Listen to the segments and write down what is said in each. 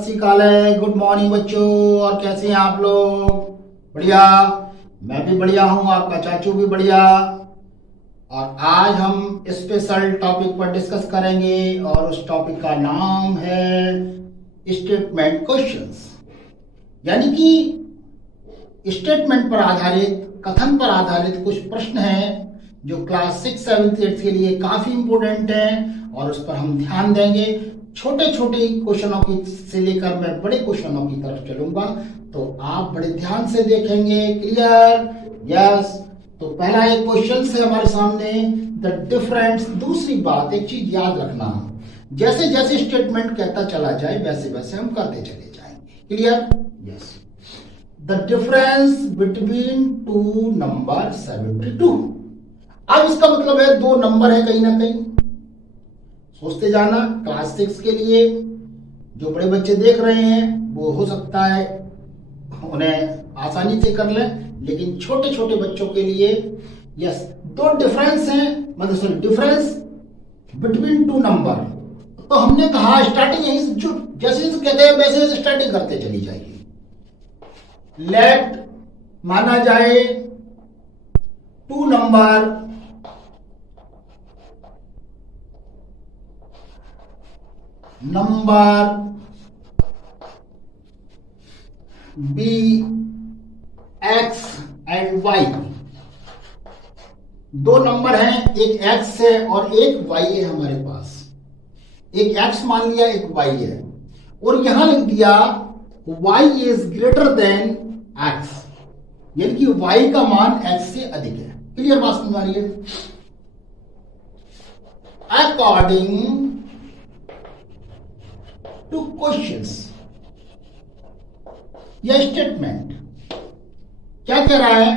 सत श्री अकाल है, गुड मॉर्निंग बच्चों। और कैसे हैं आप लोग? बढ़िया। मैं भी बढ़िया हूँ, आपका चाचू भी बढ़िया। और आज हम स्पेशल टॉपिक पर डिस्कस करेंगे और उस टॉपिक का नाम है स्टेटमेंट क्वेश्चंस। यानी कि स्टेटमेंट पर आधारित, कथन पर आधारित कुछ प्रश्न हैं जो क्लास 6, 7, 8 के लिए काफी इंपोर्टेंट हैं और उस पर हम ध्यान देंगे। छोटे छोटे क्वेश्चनों की से लेकर मैं बड़े क्वेश्चनों की तरफ चलूंगा, तो आप बड़े ध्यान से देखेंगे। क्लियर? यस। तो पहला एक क्वेश्चन है हमारे सामने, द डिफरेंस। दूसरी बात, एक चीज याद रखना, जैसे जैसे स्टेटमेंट कहता चला जाए वैसे वैसे हम करते चले जाएंगे। Clear? Yes. The difference between two number 72। अब इसका मतलब है दो नंबर है कहीं ना कहीं। सोचते जाना, क्लास 6 के लिए जो बड़े बच्चे देख रहे हैं वो हो सकता है उन्हें आसानी से कर लें, लेकिन छोटे छोटे बच्चों के लिए यस, दो डिफरेंस हैं, मतलब sorry difference between two number. तो हमने कहा स्टार्टिंग यहीं से, जो जैसे कहते हैं वैसे स्टार्टिंग करते चली जाएगी। लेट माना जाए two number be X and Y. दो नंबर हैं, एक एक्स है और एक वाई है हमारे पास। एक एक्स मान लिया, एक वाई है, और यहां लिख दिया Y is greater than X, यानी कि वाई का मान एक्स से अधिक है। क्लियर बात समझ आ रही है? अकॉर्डिंग टू क्वेश्चंस, यह स्टेटमेंट क्या कह रहा है?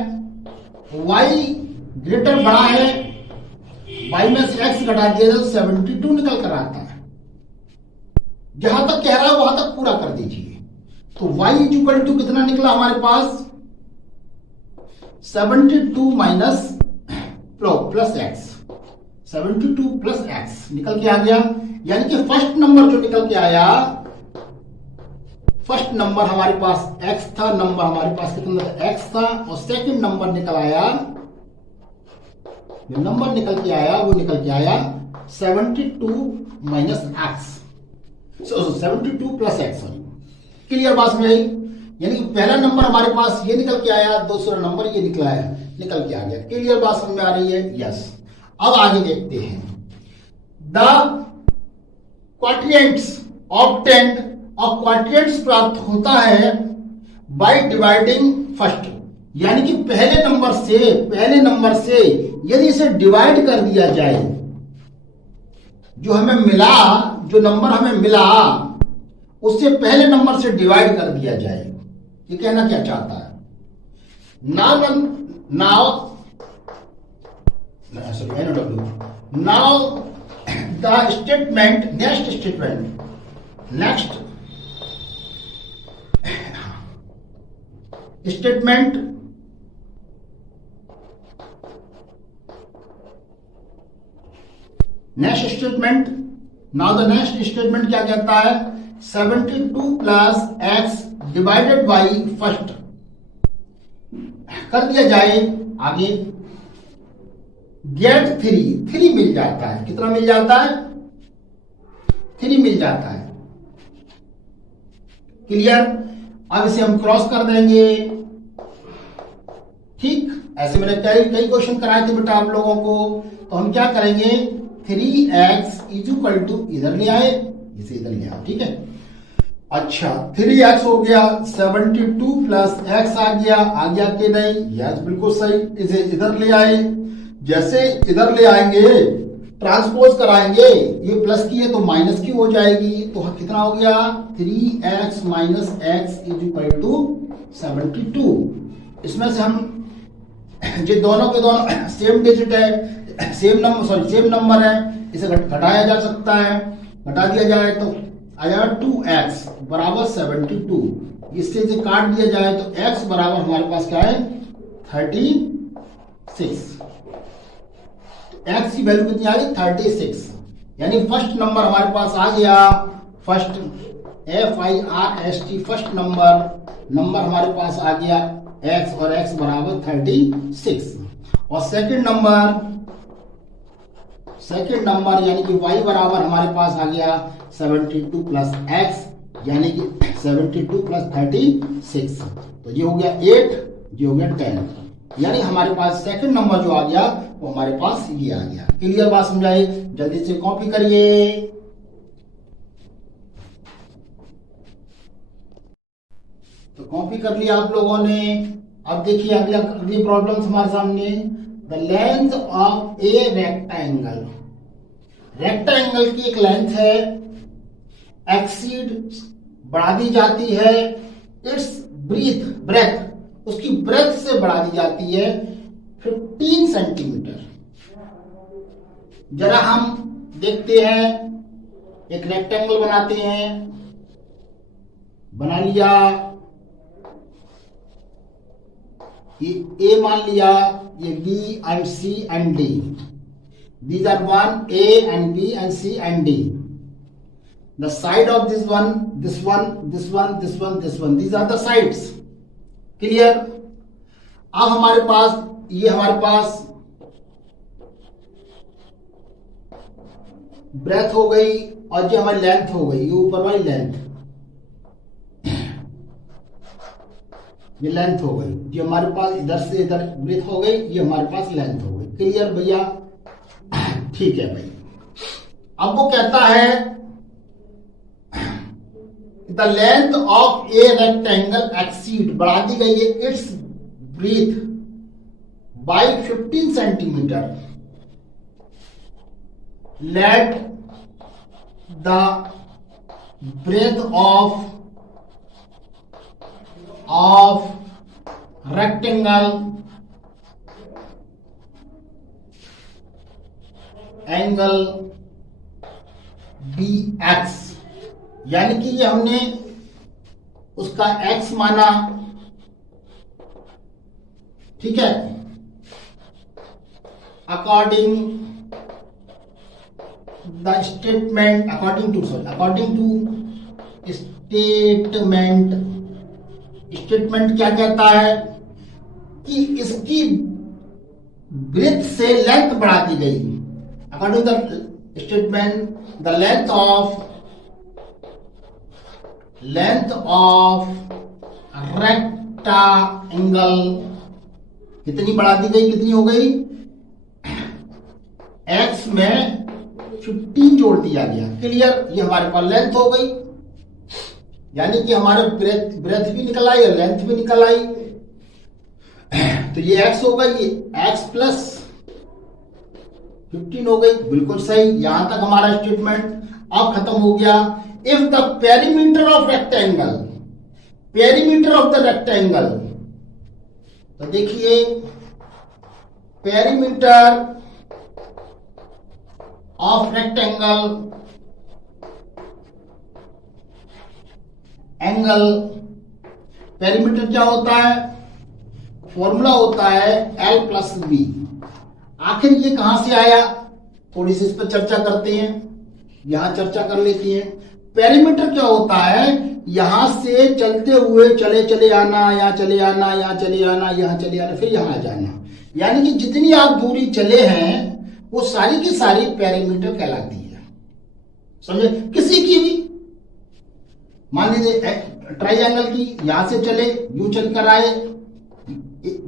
y ग्रेटर बड़ा है, y में से x घटा दिया तो 72 निकल कर आता है। जहां तक कह रहा है वहां तक पूरा कर दीजिए। तो y इक्वल टू कितना निकला हमारे पास? 72 minus plus x, 72 plus x निकल के आ गया। यानी कि फर्स्ट नंबर जो निकल के आया, फर्स्ट नंबर हमारे पास x था, नंबर हमारे पास कितना था? x था, और सेकंड नंबर निकल आया, जो नंबर निकल के आया वो निकल के आया 72 minus x, 72 plus x। Clear बात में आई? यानी कि पहला नंबर हमारे पास ये निकल के आया, दूसरा नंबर ये निकल के आ गया। क्लियर बात समझ में आ रही है? यस। अब आगे देखते हैं। द क्वाड्रेंट्स ऑब्टेन्ड, और क्वाड्रेंट्स प्राप्त होता है बाय डिवाइडिंग फर्स्ट, यानी कि पहले नंबर से यदि इसे डिवाइड कर दिया जाए, जो हमें मिला, जो नंबर हमें मिला उससे पहले नंबर से डिवाइड कर दिया जाए। ये कहना क्या चाहता है? Now the statement, next statement, next statement now the next statement क्या कहता है? 72 plus x divided by first कर दिया जाए। आगे गेट 3 मिल जाता है। कितना मिल जाता है? 3 मिल जाता है। क्लियर? अब इसे हम क्रॉस कर देंगे। ठीक, ऐसे मैंने कई क्वेश्चन कराए थे बेटा आप लोगों को। तो हम क्या करेंगे? 3x इज इक्वल टू, इधर ले आए, इसे इधर ले आओ। ठीक है, अच्छा 3x हो गया, 72 प्लस x आ गया कि नहीं? यस, बिल्कुल सही। इसे इधर ले आए, जैसे इधर ले आएंगे ट्रांसपोज कराएंगे, ये प्लस की है तो माइनस की हो जाएगी। तो कितना हो गया? 3x minus X is equal to 72। इसमें से हम जो दोनों के दोनों सेम डिजिट है, सेम नंबर है, इसे घटाया जा सकता है। घटा दिया जाए तो आया 2x बराबर 72। इससे इसे काट दिया जाए तो x बराबर हमारे पास क्या है? 36। x की वैल्यू कितनी आ गई? 36। यानी फर्स्ट नंबर हमारे पास आ गया, फर्स्ट FIRST फर्स्ट नंबर हमारे पास आ गया x और x बराबर 36 और सेकंड नंबर यानी कि y बराबर हमारे पास आ गया 72 प्लस x यानी कि 72 प्लस 36 तो ये हो गया 8 ये हो गया 10 यानी हमारे पास सेकंड नंबर जो आ गया वो हमारे पास ये आ गया। क्लियर बात समझाई? जल्दी से कॉपी करिए। तो कॉपी कर लिया आप लोगों ने। अब देखिए अगली प्रॉब्लम हमारे सामने, the length of a rectangle. Rectangle की एक लेंथ है, एक्सीड बढ़ा दी जाती है, इट्स ब्रेथ उसकी ब्रेथ से बढ़ा दी जाती है 15 सेंटीमीटर। जरा हम देखते हैं, एक रेक्टेंगल बनाते हैं, बना लिया, ये ए मान लिया, ये B and C and D, these are one A and B and C and D. The side of this one, these are the sides. Clear? अब हमारे पास ब्रेथ हो गई और ये हमारी लेंथ हो गई, ये ऊपर वाली लेंथ, ये लेंथ हो गई, ये हमारे पास इधर से इधर ब्रेथ हो गई, ये हमारे पास लेंथ हो गई। क्लियर भैया? ठीक है भाई। अब वो कहता है the length of a rectangle exceed बढ़ा दी गई है its breadth by 15 centimetre. Let the breadth of rectangle angle be X, यानी कि ये हमने उसका x माना, ठीक है, अकॉर्डिंग टू स्टेटमेंट क्या कहता है कि इसकी ब्रेथ से लेंथ बढ़ा दी गई। According the statement the length of rectangle कितनी बढ़ा दी गई, कितनी हो गई, x में 15 जोड़ दिया गया। क्लियर? ये हमारे पास लेंथ हो गई, यानी कि हमारे ब्रेथ भी निकल आई और लेंथ भी निकल आई। तो ये x हो गई, ये x प्लस 15 हो गई। बिल्कुल सही, यहां तक हमारा स्टेटमेंट अब खत्म हो गया। If the perimeter of the rectangle, तो देखिए perimeter of rectangle angle, perimeter क्या होता है, फॉर्मूला होता है L प्लस बी। आखिर ये कहां से आया, थोड़ी सी इस पर चर्चा करते हैं, यहां चर्चा कर लेते हैं। पेरीमीटर क्या होता है, यहां से चलते हुए चले आना, यहां चले आना, यहां चले आना, यहां चले आना, फिर यहां जाना, यानी कि जितनी आप दूरी चले हैं वो सारी की सारी पेरीमीटर कहलाती है। समझे? किसी की भी, मान लीजिए ट्राइंगल की, यहां से चले, यूं चल कर आए,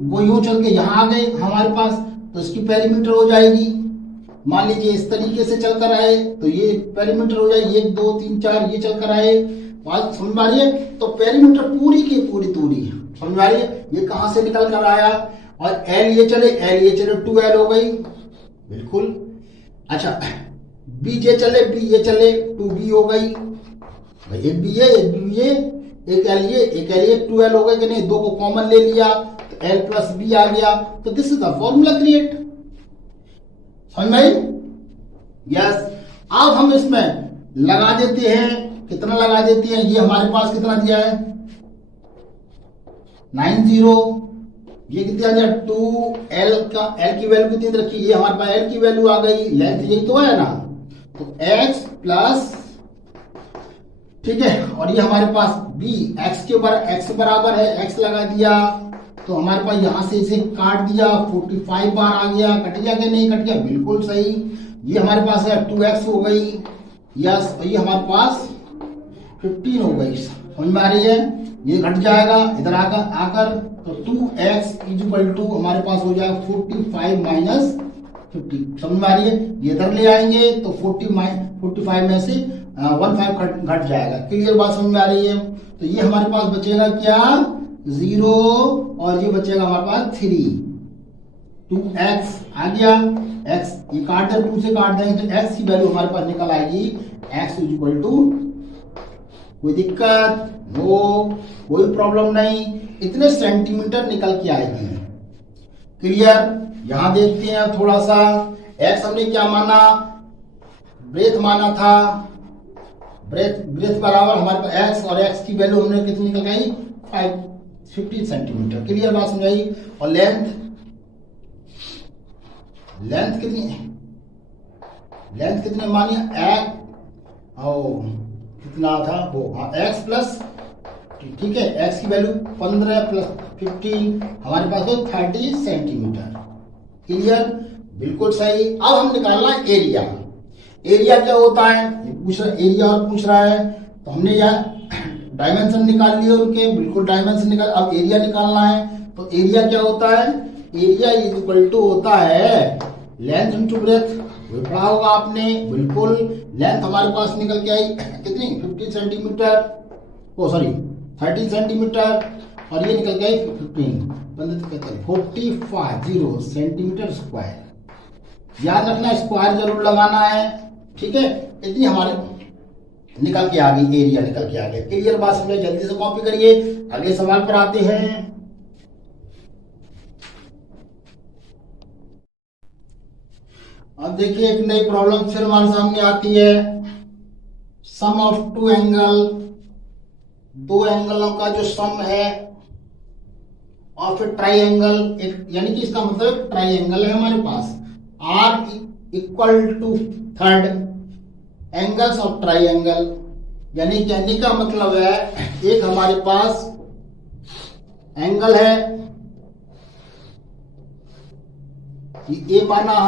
वो यूं चल के यहां आ गए हमारे पास, तो इसकी पेरीमीटर हो जाएगी। मान लीजिए इस तरीके से चल कर आए तो ये पेरीमीटर हो जाएगी, 1 2 3 4 ये चल कर आए, बात समझ में आ रही है? तो पेरीमीटर पूरी की पूरी दूरी समझ में आ रही है? ये कहां से निकल कर आया, और L ये चले 2L हो गई। बिल्कुल। अच्छा, B ये चले 2B हो गई, एक B है, एक B ये, एक L ये 2L हो गई कि नहीं, दो को कॉमन ले लिया तो L प्लस B आ गया। तो this is the formula create. समझ में आई? यस। अब हम इसमें लगा देते हैं, कितना लगा देते हैं, ये हमारे पास कितना दिया है 90, ये कितना दिया 2L का, L की वैल्यू कितनी रखी, ये हमारे पास L की वैल्यू आ गई, लेंथ यही तो है ना, तो x प्लस, ठीक है। और ये हमारे पास b x बराबर है, x लगा दिया तो हमारे पास यहां से इसे काट दिया, 45 बार आ गया। कट गया कि नहीं कट गया? बिल्कुल सही। ये हमारे पास है 2x हो गई, यस। ये हमारे पास 15 हो गई। समझ में आ रही है? ये घट जाएगा इधर आकर तो 2x इक्वल टू हमारे पास हो जाएगा 45 माइनस 50। समझ में आ रही है? ये इधर ले आएंगे तो 45 में से 15 घट जाएगा। क्लियर बात समझ में आ रही है? तो ये हमारे पास बचेगा क्या? 0 और ये बचेगा हमारे पास 3। 2x आ गया, x ये काट दे, 2 से काट देंगे तो x की वैल्यू हमारे पास निकल आएगी x इक्वल टू, कोई दिक्कत? नो, कोई प्रॉब्लम नहीं, इतने सेंटीमीटर निकल के आएगी। क्लियर? यहां देखते हैं थोड़ा सा। x हमने क्या माना? ब्रेथ माना था। ब्रेथ बराबर हमारे पास x, और x की वैल्यू हमने कितनी निकल गई? 50 सेंटीमीटर। क्लियर बात समझाई? और लेंथ कितनी? लेंथ कितनी मानी? कितना था वो? x प्लस, ठीक है, x की वैल्यू 15 प्लस 15 हमारे पास हो 30 सेंटीमीटर। क्लियर? बिल्कुल सही। अब हम निकालना एरिया। एरिया क्या होता है? एरिया और पूछ रहा है तो हमने यहाँ डायमेंशन निकाल लिए उनके, बिल्कुल डायमेंशन निकाल। अब एरिया निकालना है तो एरिया क्या होता है? एरिया इज इक्वल टू होता है लेंथ इंटू ब्रेथ। पढ़ा होगा आपने, बिल्कुल। लेंथ हमारे पास निकल के आई कितनी? 15 सेंटीमीटर, 30 सेंटीमीटर, और ये निकल गई 45 सेंटीमीटर स्क्वायर। याद रखना, स्क्वायर जरूर लगाना है, ठीक है। इतनी हमारे निकल के आ गई, एरिया निकल के आ गया। क्लियर बात समझे? जल्दी से कॉपी करिए, अगले सवाल पर आते हैं। अब देखिए एक नई प्रॉब्लम फिर हमारे सामने आती है। सम ऑफ टू एंगल, दो एंगलों का जो सम है ऑफ ए ट्राइंगल, यानी कि इसका मतलब ट्राइंगल है हमारे पास। Are equal to third angles of triangle, यानी कहने का मतलब है एक हमारे पास एंगल है, ये ए माना,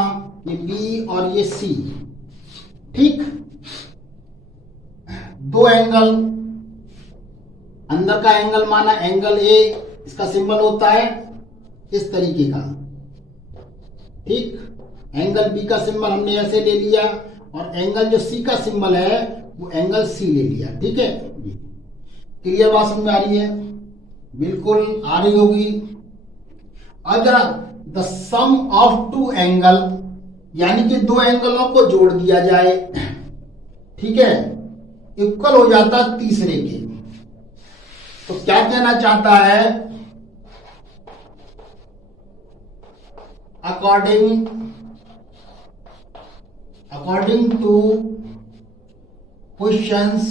ये बी और ये सी, ठीक। दो एंगल, अंदर का एंगल माना एंगल ए, इसका सिंबल होता है इस तरीके का, ठीक। एंगल बी का सिंबल हमने ऐसे ले लिया और एंगल जो सी का सिंबल है वो एंगल सी ले लिया, ठीक है। क्लियर बात समझ में आ रही है? बिल्कुल आ रही होगी। अगर the sum of two angle, यानी कि दो एंगलों को जोड़ दिया जाए, ठीक है, इक्वल हो जाता तीसरे के, तो क्या कहना चाहता है? According to questions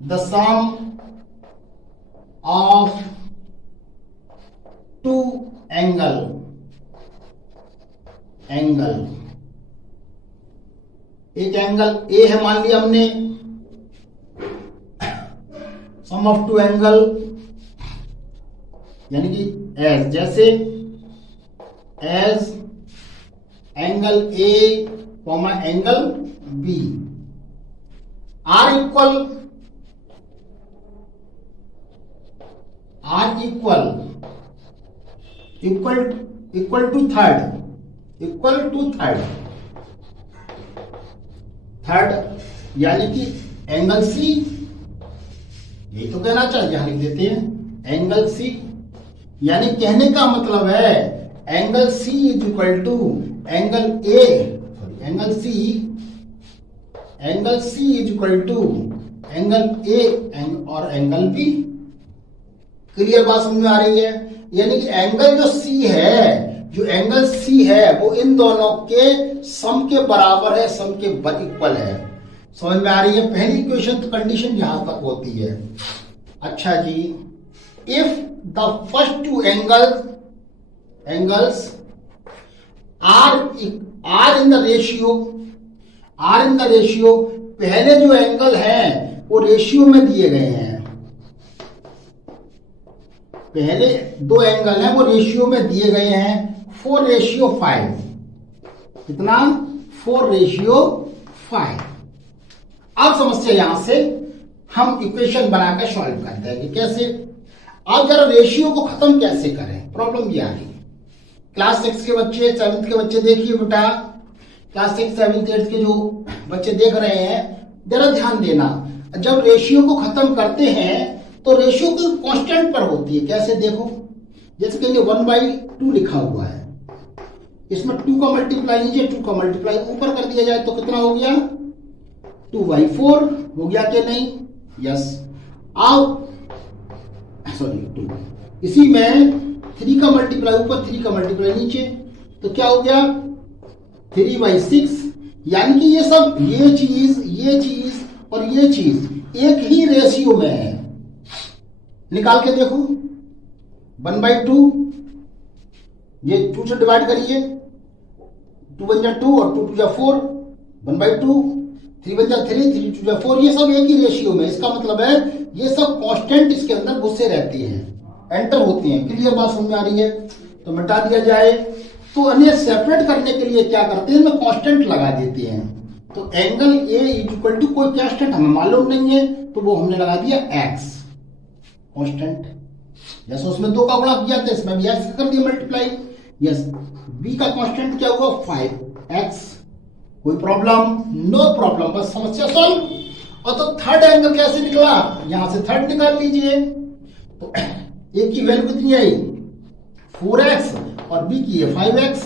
the sum of two angle एक एंगल ए है मान लिया हमने, सम ऑफ टू एंगल यानी कि एज, जैसे as angle A comma angle B are equal to third, यानी कि एंगल सी, यही तो कहना चाहिए, यहां लिख देते हैं एंगल सी, यानी कहने का मतलब है angle C is equal to angle A, angle C is equal to angle A और एंगल बी। क्लियर बात समझ में आ रही है? यानी कि एंगल जो एंगल सी है वो इन दोनों के सम के बराबर है, सम के इक्वल है। समझ में आ रही है? पहली इक्वेशन तो कंडीशन यहां तक होती है। अच्छा जी, if the first two angles are are in the ratio, are in the ratio, पहले जो एंगल हैं वो रेशियो में दिए गए हैं, पहले दो एंगल हैं वो रेशियो में दिए गए हैं 4:5, कितना 4:5। अब समस्या यहां से हम इक्वेशन बनाकर सॉल्व कर देंगे। कैसे? अब जरा रेशियो को खत्म कैसे करें, प्रॉब्लम ये आ रही है। क्लास 6 के बच्चे, 7th के बच्चे देखिए बेटा, क्लास 6, 7th, 8th के जो बच्चे देख रहे हैं जरा ध्यान देना। जब रेशियो को खत्म करते हैं तो रेशियो की कांस्टेंट पर होती है। कैसे? देखो, जैसे कहेंगे 1/2 लिखा हुआ है, इसमें 2 का मल्टीप्लाई लीजिए, 2 का मल्टीप्लाई ऊपर कर दिया जाए तो कितना हो गया 2/4 हो गया कि नहीं? यस। अब सॉरी 2, इसी में 3 का मल्टीप्लाई ऊपर, 3 का मल्टीप्लाई नीचे, तो क्या हो गया 3/6। यानी कि ये सब, ये चीज और ये चीज एक ही रेशियो में है। निकाल के देखो 1/2, ये 2 से डिवाइड करिए, 2 बन जा 2 और 2 2 जा 4, 1/2, 3 बन जा 3, 3 2 जा 4, ये सब एक ही रेशियो में। इसका मतलब है ये सब कांस्टेंट इसके अंदर घुसे रहते हैं, एंटर होते हैं। क्लियर बात समझ में आ रही है? तो मिटा दिया जाए। तो अन्य सेपरेट करने के लिए क्या करते हैं, कांस्टेंट लगा देते हैं। तो एंगल ए इक्वल टू कोई कांस्टेंट हमें मालूम नहीं है, तो वो हमने लगा दिया एक्स कांस्टेंट। जैसे उसमें 2 का गुणा किया था, इसमें भी एक्स कर दिया मल्टीप्लाई। यस। बी का कांस्टेंट क्या हुआ 5x। कोई प्रॉब्लम? नो प्रॉब्लम, बस समस्या सॉल्व। और तो थर्ड एंगल कैसे निकला, यहां से थर्ड निकाल लीजिए। तो ए की वैल्यू कितनी आई 4x और बी की है 5x,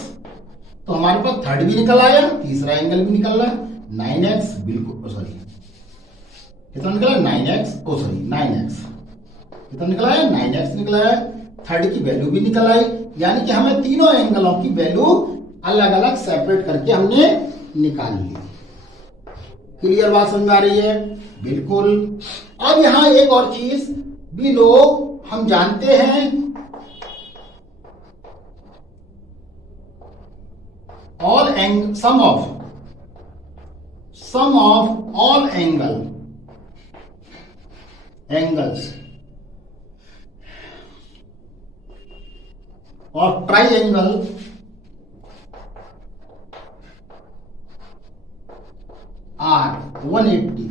तो हमारे पास थर्ड भी निकल आया, तीसरा एंगल भी निकल रहा 9x। बिल्कुल सॉरी, कितना निकला 9x, सॉरी 9x, कितना निकला है 9x निकला है। थर्ड की वैल्यू भी निकल आई, यानी कि हमें तीनों एंगलों की वैल्यू अलग अलग सेपरेट करके हमने निकाल ली। क्लियर बात समझ में आ रही है? बिल्कुल। अब यहां एक और चीज भी लोग हम जानते हैं, all sum of all angles और ट्राइंगल आर 180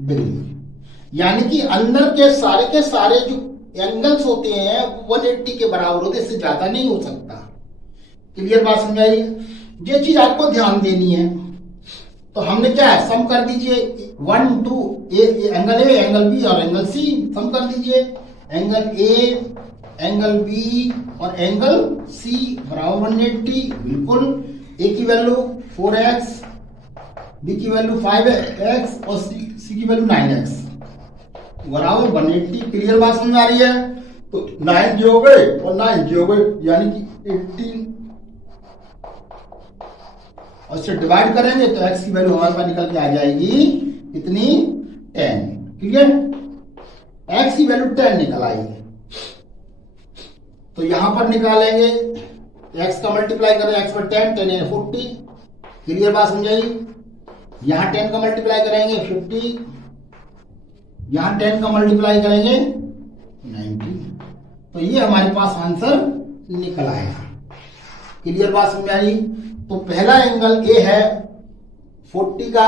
डिग्री, यानी कि अंदर के सारे जो एंगल्स होते हैं 180 के बराबर होते, इससे ज्यादा नहीं हो सकता। क्लियर बात समझ आई? ये चीज आपको ध्यान देनी है। तो हमने क्या है, सम कर दीजिए 1 2 एंगल ए, एंगल बी और एंगल सी, सम कर दीजिए। एंगल ए, एंगल बी और एंगल सी बराबर 180। बिल्कुल। ए की वैल्यू 4x, बी की वैल्यू 5x और सी की वैल्यू 9x बराबर 180। क्लियर बात समझ में आ रही है? तो 9 जो हो गए और 9 जो हो गए, यानी कि 18, और इससे डिवाइड करेंगे तो x की वैल्यू हमारे पास निकल के आ जाएगी कितनी 10। क्लियर? x की वैल्यू 10 निकल आएगी। तो यहां पर निकालेंगे x का मल्टीप्लाई करें, x पर 10, 10 यानी 40। क्लियर बात समझाई? यहां 10 का मल्टीप्लाई करेंगे 50, यहां 10 का मल्टीप्लाई करेंगे 90। तो ये हमारे पास आंसर निकल आया। क्लियर बात समझ आई? तो पहला एंगल ए है 40 का,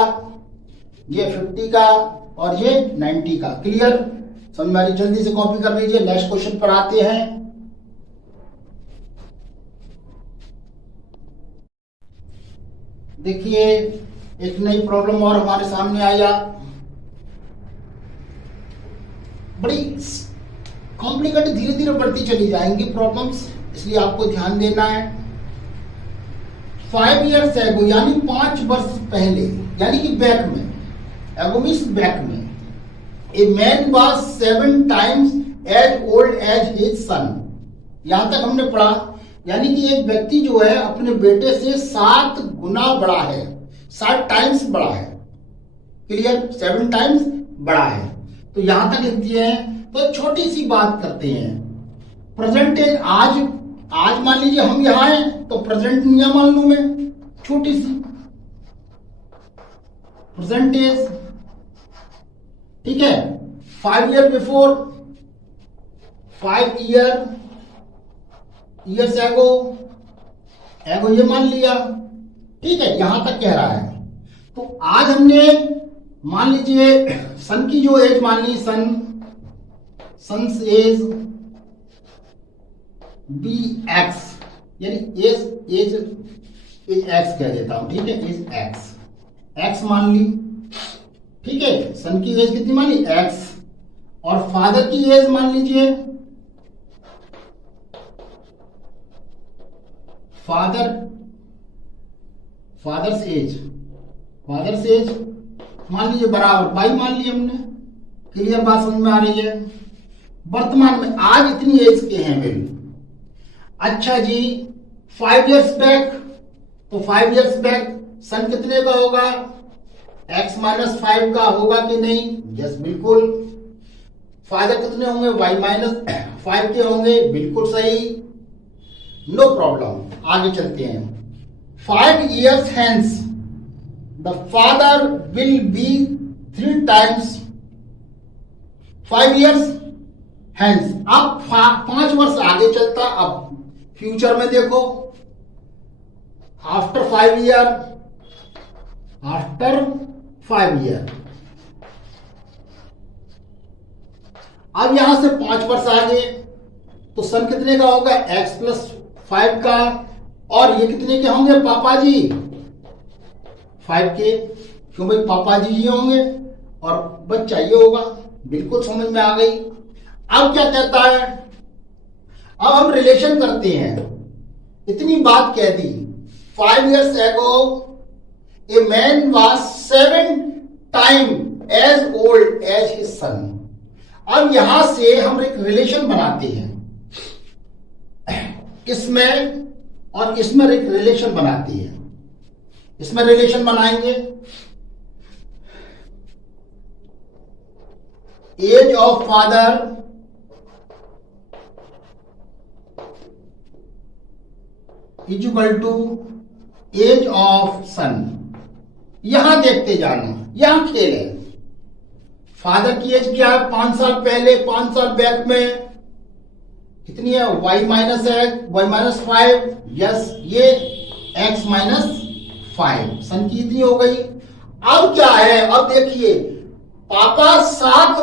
ये 50 का और ये 90 का। क्लियर समझ में आ रही? जल्दी से कॉपी कर लीजिए, नेक्स्ट क्वेश्चन पर आते हैं। देखिए एक नई प्रॉब्लम और हमारे सामने आया, बड़ी कॉम्प्लिकेटेड, धीरे धीरे बढ़ती चली जाएंगी प्रॉब्लम्स, इसलिए आपको ध्यान देना है। 5 years ago, यानी 5 वर्ष पहले, यानी कि बैक में, एगो मीन्स बैक में, a man was 7 times as old as his son. यहां तक हमने पढ़ा, यानी कि एक व्यक्ति जो है अपने बेटे से 7 गुना बड़ा है, 7 टाइम्स बड़ा है। क्लियर? 7 टाइम्स बड़ा है। तो यहां तक लिखते हैं। तो छोटी सी बात करते हैं, प्रेजेंट एज आज आज मान लीजिए हम यहां हैं तो प्रेजेंट दुनिया मान लू मैं, छोटी सी प्रेजेंट एज, ठीक है। 5 ईयर बिफोर, 5 ईयर्स एगो ये मान लिया, ठीक है। यहां तक कह रहा है। तो आज हमने मान लीजिए सन की जो एज मान ली, सन्स एज बी एक्स, यानी एज एक्स कह देता हूं, ठीक है। एज एक्स मान ली, ठीक है। सन की एज कितनी मान ली? एक्स। और फादर की एज मान लीजिए, फादर्स एज मान लीजिए बराबर 22 मान ली हमने। क्लियर बात समझ में आ रही है? वर्तमान में आज इतनी एज के हैं मेरी। अच्छा जी, 5 इयर्स बैक, तो 5 इयर्स बैक सन कितने का होगा? x माइनस 5 का होगा कि नहीं? यस, बिल्कुल। फादर कितने होंगे? y माइनस 5 के होंगे, बिल्कुल सही, नो प्रॉब्लम। आगे चलते हैं। 5 years hence the father will be 3 times 5 years hence। अब 5 वर्ष आगे चलता, अब फ्यूचर में देखो, आफ्टर 5 ईयर, अब यहां से 5 वर्ष आगे तो सन कितने का होगा? x प्लस 5 का। और ये कितने के होंगे पापा जी? 5 के, क्यों भाई? पापा जी होंगे और बच्चा ये होगा, बिल्कुल समझ में आ गई। अब क्या कहता है? अब हम रिलेशन करते हैं। इतनी बात कह दी, 5 years ago a man was 7 times as old as his son। अब यहां से हम एक रिलेशन बनाते हैं, इसमें और इसमें एक रिलेशन बनाती है। इसमें रिलेशन बनाएंगे, age of father is equal to age of son. यहां देखते जाना, यहां खेल है। फादर की एज क्या है? 5 साल पहले, 5 साल बैक में कितनी है? y माइनस माइनस 5, यस, ये x माइनस 5, सन की इतनी हो गई। अब क्या है? अब देखिए, पापा 7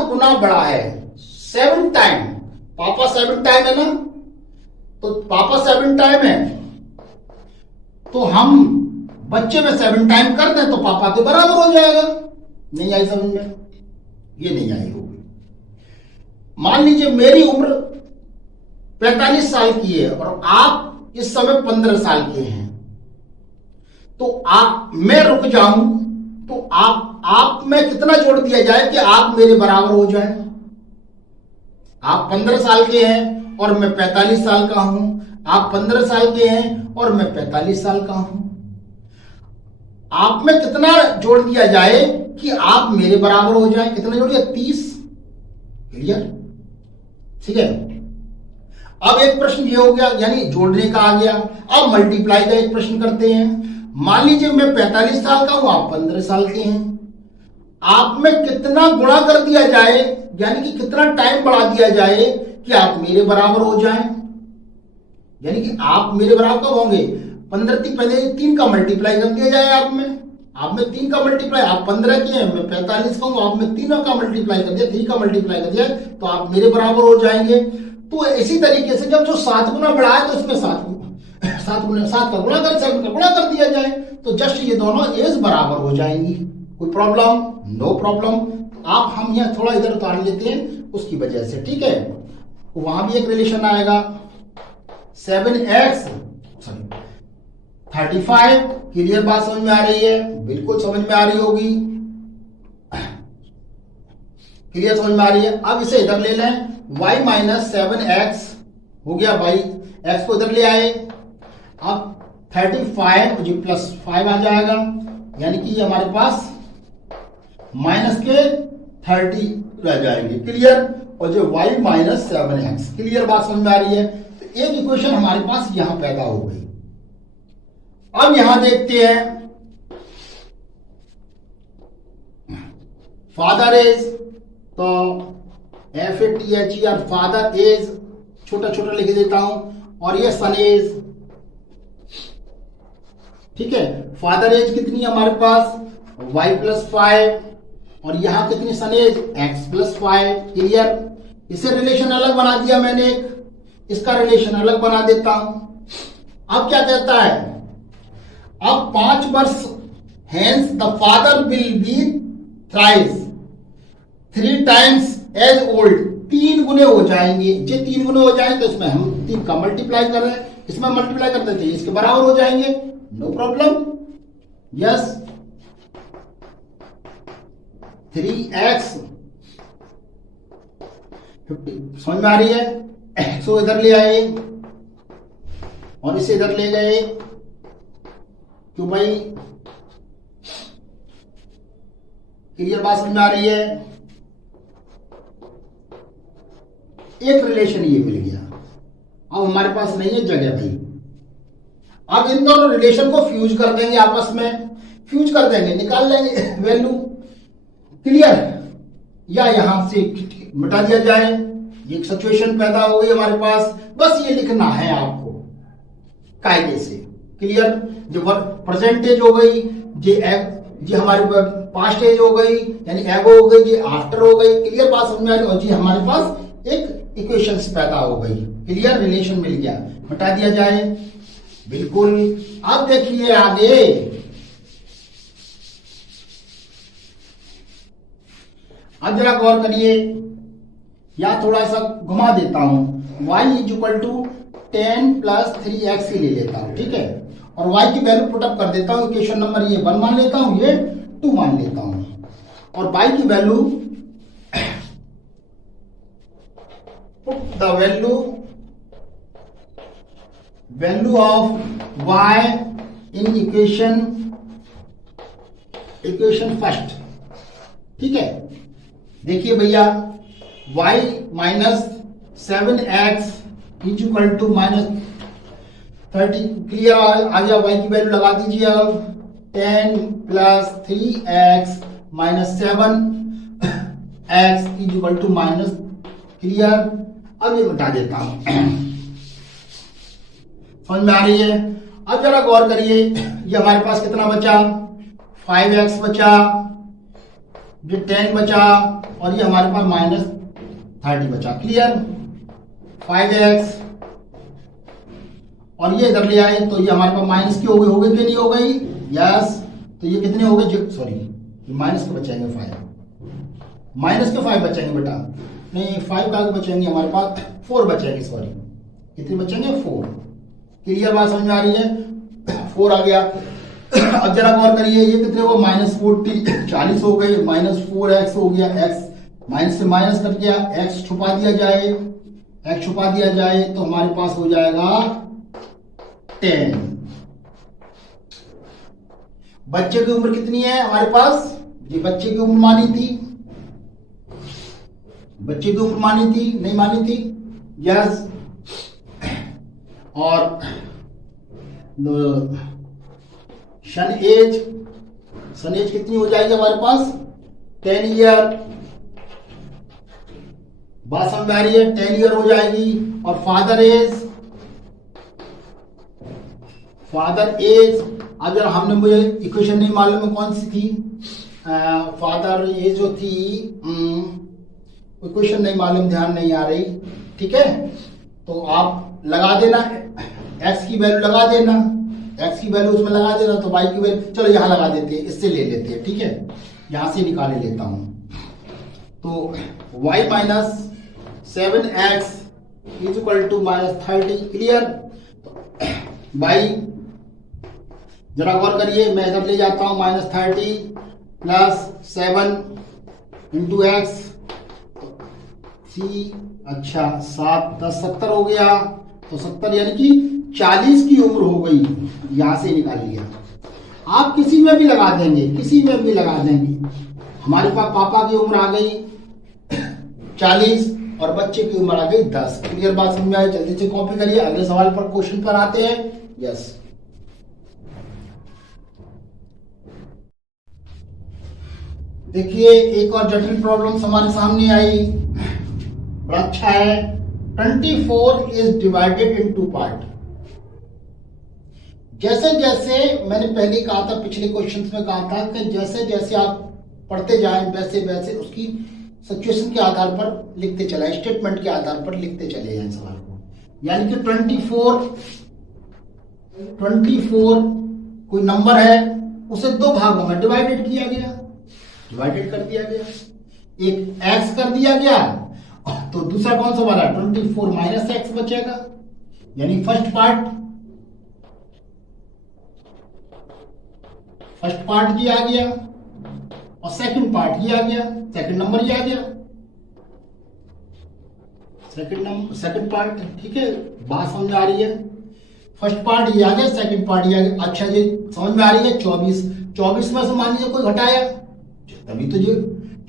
गुना बड़ा है, 7 टाइम। पापा 7 टाइम है ना, तो पापा 7 टाइम है, तो हम बच्चे में 7 टाइम कर दें तो पापा के बराबर हो जाएगा। नहीं आई समझ में? ये नहीं आई होगी। मान लीजिए मेरी उम्र 45 साल की है और आप इस समय 15 साल के हैं, तो मैं रुक जाऊं तो आप में कितना जोड़ दिया जाए कि आप मेरे बराबर हो जाए? आप 15 साल के हैं और मैं 45 साल का हूं, आप 15 साल के हैं और मैं 45 साल का हूं। आप में कितना जोड़ दिया जाए कि आप मेरे बराबर हो जाए? कितना जोड़ दिया? 30। क्लियर? ठीक है। अब एक प्रश्न ये हो गया, यानी जोड़ने का आ गया। अब मल्टीप्लाई का एक प्रश्न करते हैं। मान लीजिए मैं 45 साल का हूं, आप 15 साल के हैं। आप में कितना गुणा कर दिया जाए, यानी कि कितना टाइम बढ़ा दिया जाए कि आप मेरे बराबर हो जाएं? यानी कि आप मेरे बराबर कब होंगे? 15 पहले 3 का मल्टीप्लाई कर दिया जाए आप में 3 का मल्टीप्लाई, आप 15 के हैं, मैं 45 का हूं, आप में 3 का मल्टीप्लाई कर दिया, 3 का मल्टीप्लाई कर दिया, तो आप मेरे बराबर हो जाएंगे। तो इसी तरीके से जब जो 7 गुना बढ़ा है तो उसमें 7 का गुणा कर 7 का गुणा कर दिया जाए, तो जस्ट ये दोनों एज बराबर हो जाएंगी। कोई प्रॉब्लम? No problem. आप हम यहाँ थोड़ा इधर उतार लेते हैं उसकी वजह से, ठीक है। वहां भी एक रिलेशन आएगा, 7x 35। क्लियर बात समझ में आ रही है? बिल्कुल समझ में आ रही होगी। क्लियर समझ में आ रही है? अब इसे इधर ले लें, y माइनस 7x हो गया, y x को इधर ले आए। अब 35 जी प्लस 5 आ जाएगा, यानी कि हमारे पास माइनस के 30 रह जाएंगे। क्लियर? और जो y माइनस 7x। क्लियर बात समझ में आ रही है? तो एक इक्वेशन हमारे पास यहां पैदा हो गई। अब यहां देखते हैं फादर एज, तो FATHER फादर एज छोटा छोटा लिख देता हूं, और ये सन एज। ठीक है, फादर एज कितनी है हमारे पास y+5, और यहां कितनी सन एज x+5। क्लियर? इसे रिलेशन अलग बना दिया मैंने, इसका रिलेशन अलग बना देता हूं। अब क्या कहता है, अब 5 वर्ष hence the father will be thrice 3 times as old. 3 गुने हो जाएंगे। जो 3 गुने हो जाएंगे तो इसमें हम 3 का मल्टीप्लाई कर रहे हैं, इसमें मल्टीप्लाई करते थे, इसके बराबर हो जाएंगे। No problem. यस, 3x 50 समझ में आ रही है? x को इधर ले आए और इसे इधर ले गए, क्यों भाई? क्लियर बात समझ में आ रही है? एक रिलेशन ये मिल गया। अब हमारे पास नहीं है जगह भाई। अब इन दोनों रिलेशन को फ्यूज कर देंगे, आपस में फ्यूज कर देंगे, निकाल लेंगे वैल्यू। क्लियर? या यहां से मिटा दिया जाए। एक सिचुएशन पैदा हो गई हमारे पास, बस ये लिखना है आपको कायदे से। क्लियर? जो प्रेजेंटेज हो गई, जी हमारे पास्ट एज हो गई, यानी एगो हो गई, जी आफ्टर हो गई। क्लियर बात समझ में आ रही? और जी हमारे पास एक इक्वेशंस पैदा हो गई। क्लियर? रिलेशन मिल गया, मिटा दिया जाए। बिल्कुल। अब देखिए आगे, अब जरा गौर करिए, या थोड़ा सा घुमा देता हूं। y = 10 + 3x ही ले लेता हूं। ठीक है, और y की वैल्यू पुटअप कर देता हूं। इक्वेशन नंबर ये 1 मान लेता हूं, ये 2 मान लेता हूं, और y की value, put the value of y in equation first। ठीक है, देखिए भैया, y माइनस 7x = -30। क्लियर? आ गया? y की वैल्यू लगा दीजिए। अब 10 + 3x - 7x = क्लियर? अब ये मिटा देता हूं। समझ में आ रही है? अब जरा गौर करिए, ये हमारे पास कितना बचा, 5x बचा, ये 10 बचा, और ये हमारे पास -30 बचा। क्लियर? 5x, और ये इधर ले आए तो ये हमारे पास माइनस की हो गई कि नहीं हो गई? यस। तो ये कितने हो गए? सॉरी, माइनस के बचेंगे 5, माइनस के 5 बचेंगे बेटा, नहीं 5 का बचेंगे हमारे पास 4 बचेंगे। सॉरी, कितने बचेंगे? 4। क्लियर बात समझ में आ रही है? 4 आ गया। अब जरा गौर करिए, ये कितने हो? -40 40 हो गए, -4x हो गया, x माइनस से माइनस कट गया, x छुपा दिया जाए, x छुपा दिया जाए तो हमारे पास हो जाएगा 10। बच्चे की उम्र कितनी है हमारे पास? ये बच्चे की उम्र मानी थी, बच्चे की उम्र मानी थी, नहीं मानी थी? यस। और सन एज कितनी हो जाएगी हमारे पास? 10 ईयर। बात समझ में आ रही है? 10 ईयर हो जाएगी। और फादर एज, अब जरा हमने, मुझे इक्वेशन नहीं मालूम है कौन सी थी, फादर एज जो थी, इक्वेशन नहीं मालूम, ध्यान नहीं आ रही। ठीक है, तो आप लगा देना, x की वैल्यू लगा देना, x की वैल्यू उसमें लगा देना, तो y की वैल्यू, चलो यहां लगा देते हैं, इससे ले लेते हैं। ठीक है, यहां से निकाले लेता हूं। तो y - 7x = -30। क्लियर? y, जरा गौर करिए, मैं इधर ले जाता हूं, -30 + 7 × x, अच्छा 7 10 70 हो गया, तो 70 यानी कि 40 की उम्र हो गई। यहां से निकाल लिया। आप किसी में भी लगा देंगे, किसी में भी लगा देंगे। हमारे पास पापा की उम्र आ गई 40, और बच्चे की उम्र आ गई 10। क्लियर बात समझ में आई? जल्दी से कॉपी करिए, अगले सवाल पर, क्वेश्चन पर आते हैं। यस, देखिए एक और जटिल प्रॉब्लम हमारे सामने आई, बड़ा अच्छा है। 24 इज डिवाइडेड इन 2 पार्ट। जैसे जैसे मैंने पहले कहा था, पिछले क्वेश्चन में कहा था कि जैसे जैसे आप पढ़ते जाएं वैसे वैसे उसकी सिचुएशन के आधार पर लिखते चले, स्टेटमेंट के आधार पर लिखते चले जाएं सवाल को। यानी कि 24 कोई नंबर है, उसे 2 भागों में डिवाइडेड किया गया, डिवाइडेड कर दिया गया, एक x कर दिया गया, तो दूसरा कौन सा वाला 24 माइनस एक्स बचेगा। यानी फर्स्ट पार्ट ये आ गया और सेकंड पार्ट ये आ गया, सेकंड नंबर ये आ गया, सेकंड पार्ट। ठीक है, बात समझ आ रही है? फर्स्ट पार्ट ये आ गया, सेकंड पार्ट ये आ गया। अच्छा जी, समझ में आ रही है? 24 में से मान लीजिए कोई घटाया, तभी तो जो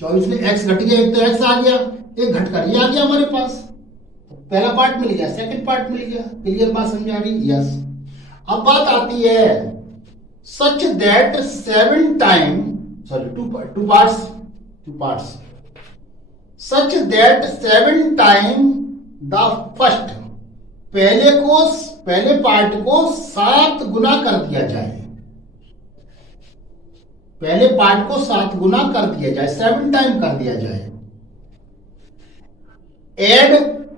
24 में x घट गया, एक तो x आ गया, एक घटकर ये आ गया हमारे पास। पहला पार्ट मिल गया, सेकंड पार्ट मिल गया। क्लियर बात समझ आ रही? यस। अब बात आती है such that 7 time, sorry two parts, such that 7 time the first, पहले पार्ट को 7 गुना कर दिया जाए, पहले पार्ट को 7 गुना कर दिया जाए, 7 टाइम कर दिया जाए। एड,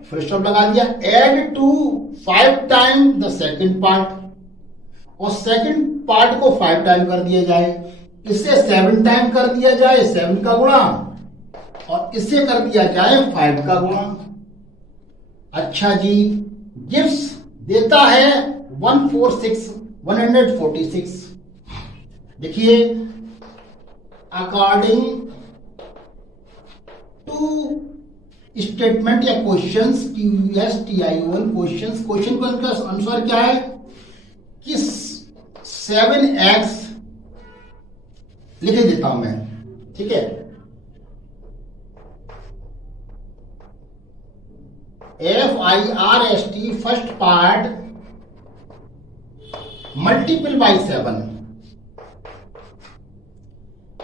फुल स्टॉप लगा दिया, add to 5 time the second part, और सेकंड पार्ट को 5 टाइम कर दिया जाए। इससे 7 टाइम कर दिया जाए 7 का गुणा, और इससे कर दिया जाए 5 का गुणा। अच्छा जी, गिव्स देता है 146। देखिए, अकॉर्डिंग टू स्टेटमेंट या क्वेश्चंस, QSTION क्वेश्चन का अनुसार क्या है कि 7x लिख देता हूं मैं। ठीक है, FIRST first part multiple by 7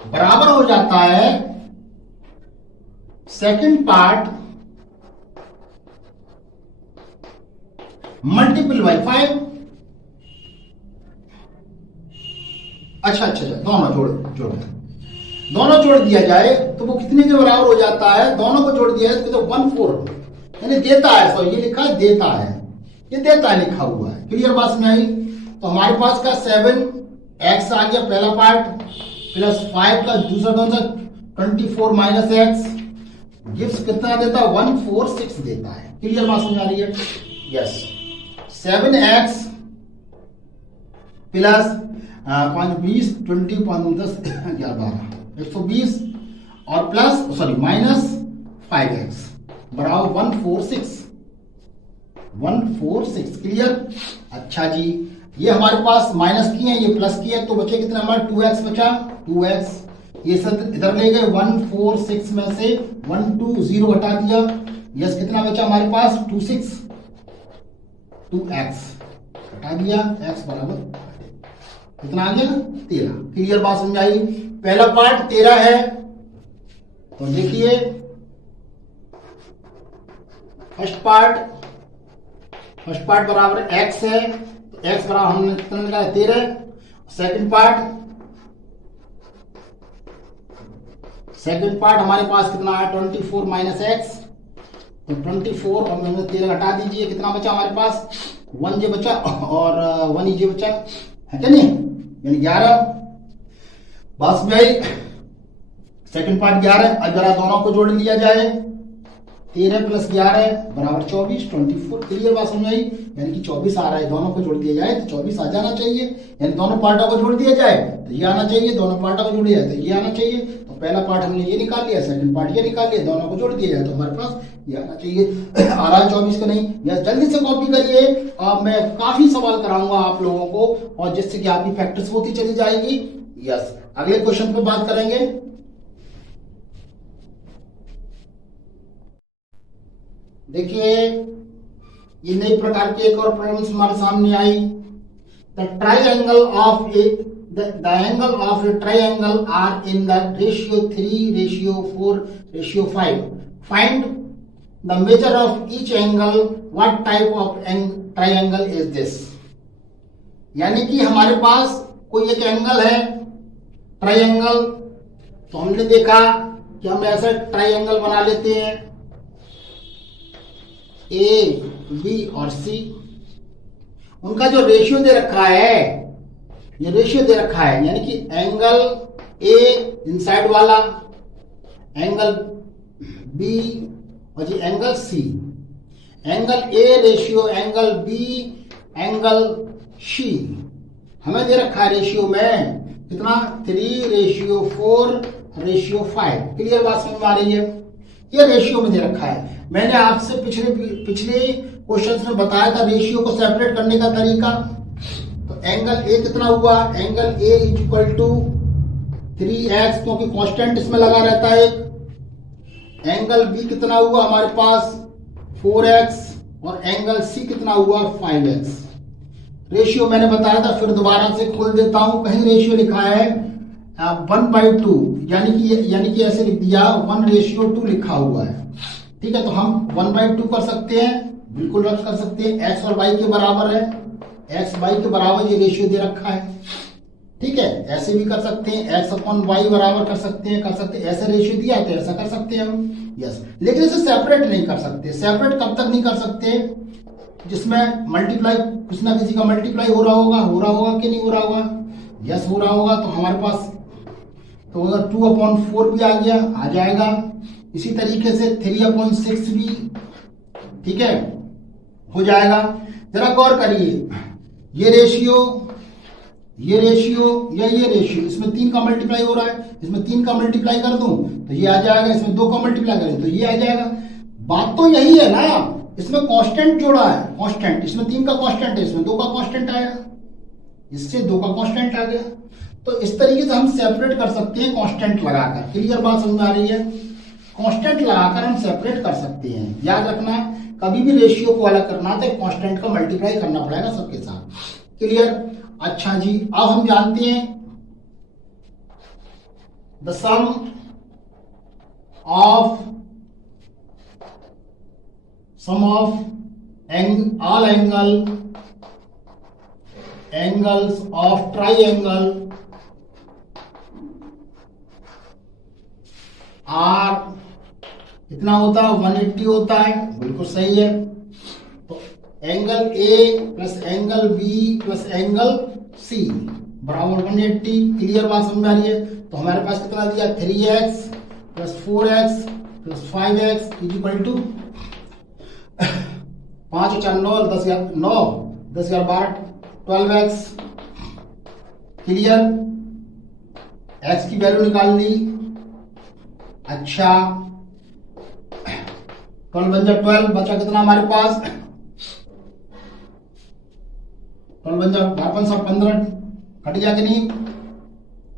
बराबर हो जाता है सेकंड पार्ट मल्टीपल बाई 5। अच्छा, दोनों जोड़ दिया जाए तो वो कितने के बराबर हो जाता है? दोनों को जोड़ दिया जाए तो 14, यानी देता है। सॉरी, ये लिखा है देता है, ये देता है लिखा हुआ है। क्लियर बात में आई? तो हमारे पास का 7x आ गया पहला पार्ट, प्लस 5 का दूसरा कौन सा 24 माइनस एक्स, गिव्स कितना देता है? 146 देता है। क्लियर बात समझ आ रही है? यस। 7x प्लस 5 20 20 5 10 11 12 120 और प्लस सॉरी माइनस 5x बराबर 146। क्लियर? अच्छा जी, ये हमारे पास माइनस की है, ये प्लस की है, तो बचे कितना हमारा 2x बचा, 2x। ये सब इधर ले गए, 146 में से 120 हटा दिया, यस कितना बचा हमारे पास 2x हटा दिया, x बराबर कितना आ गया 13। क्लियर बात समझ आई? पहला पार्ट 13 है, तो देखिए फर्स्ट पार्ट बराबर x है, तो x बराबर हमने कितना निकाला 13। सेकंड पार्ट हमारे पास कितना है 24 माइनस एक्स, तो 24 और मैंने 13 हटा दीजिए, कितना बचा हमारे पास 1 जे बचा और 1 जे बचा है क्या नहीं, यानी 11। बस में आई सेकंड पार्ट 11। अब जरा दोनों को जोड़ लिया जाए, 13 प्लस 11 बराबर 24 24। क्लियर बात समझ आई? यानी कि 24 आ रहा है, दोनों को जोड़ दिया जाए तो 24 आ जाना चाहिए, यानी दोनों पार्टों को जोड़ दिया जाए तो ये आना चाहिए, दोनों पार्टों को जोड़ दिया जाए तो ये आना चाहिए। तो पहला पार्ट हमने ये निकाल लिया, सेकंड पार्ट ये निकाल लिया, दोनों को जोड़ दिया जाए तो हमारे पास ये आना चाहिए। आ रहा है 24 का नहीं? यस, जल्दी से कॉपी करिए। मैं काफी सवाल कराऊंगा आप लोगों को, और जिससे कि आपकी प्रैक्टिस होती चली जाएगी। यस, अगले क्वेश्चन पे बात करेंगे। देखिए ये नई प्रकार की एक और प्रॉब्लम हमारे सामने आई। The triangle of A the angle of a triangle are in the ratio 3:4:5. Find the measure of each angle. What type of triangle is this? यानी कि हमारे पास कोई एक एंगल है ट्राइंगल, तो हमने देखा कि हम ऐसा ट्राइंगल बना लेते हैं ए बी और सी। उनका जो रेशियो दे रखा है, ये रेशियो दे रखा है, यानी कि एंगल ए इनसाइड वाला, एंगल बी और ये angle C. Angle A ratio angle B angle C हमें दे रखा है रेशियो में कितना 3:4:5। क्लियर बात समझ में आ रही है? ये रेशियो में दे रखा है। मैंने आपसे पिछले क्वेश्चंस में बताया था रेशियो को सेपरेट करने का तरीका। तो एंगल ए कितना हुआ, angle A equal to 3x, क्योंकि कांस्टेंट इसमें लगा रहता है। एंगल बी कितना हुआ हमारे पास 4x और एंगल सी कितना हुआ 5x। रेशियो मैंने बताया था, फिर दोबारा से खोल देता हूं। कहीं रेशियो लिखा है 1/2, यानी कि ऐसे लिख दिया 1:2 लिखा हुआ है। ठीक है, तो हम 1/2 कर सकते हैं, बिल्कुल रख कर सकते हैं। x और y के बराबर है, x y के बराबर ये रेशियो दे रखा है। ठीक है, ऐसे भी कर सकते हैं, x/y बराबर कर सकते हैं, ऐसे रेशियो दिया तो ऐसा कर सकते हैं हम। यस, लेकिन इसे सेपरेट नहीं कर सकते। सेपरेट कब तक नहीं कर सकते? जिसमें मल्टीप्लाई, कुछ ना किसी का मल्टीप्लाई हो रहा होगा कि नहीं हो रहा होगा? यस, हो रहा होगा। तो हमारे पास तो अगर 2/4 भी आ जाएगा। इसी तरीके से 3/6 भी, ठीक है, हो जाएगा। जरा गौर करिए, ये रेशियो या ये रेशियो, इसमें 3 का मल्टीप्लाई हो रहा है, इसमें 3 का मल्टीप्लाई कर दूं तो ये आ जाएगा, इसमें 2 का मल्टीप्लाई करें तो ये आ जाएगा। बात तो यही है ना, इसमें कांस्टेंट जोड़ा है, कांस्टेंट, इसमें 3 का कांस्टेंट है, इसमें 2 का कांस्टेंट आया, इससे 2 का कांस्टेंट आ गया। तो इस तरीके से हम सेपरेट कर सकते हैं कांस्टेंट लगाकर। क्लियर बात समझ में आ रही है? कांस्टेंट लगाकर हम सेपरेट कर सकते हैं। याद रखना, कभी भी रेशियो को अलग करना तो कांस्टेंट का मल्टीप्लाई करना पड़ेगा सबके साथ। क्लियर? अच्छा जी, अब हम जानते हैं the sum of all angles of triangle are कितना होता है? 180 होता है। बिल्कुल सही है। तो angle A plus angle B plus angle C बराबर 180। क्लियर बात समझ में आ रही है? तो हमारे पास कितना दिया 3x plus 4x plus 5x equal to 5 और 4 9 10 11 12 12x। क्लियर? x की वैल्यू निकाल ली। अच्छा, 12 बन जा 12, बचा कितना हमारे पास 12 बन जा 15 कट गया कि नहीं?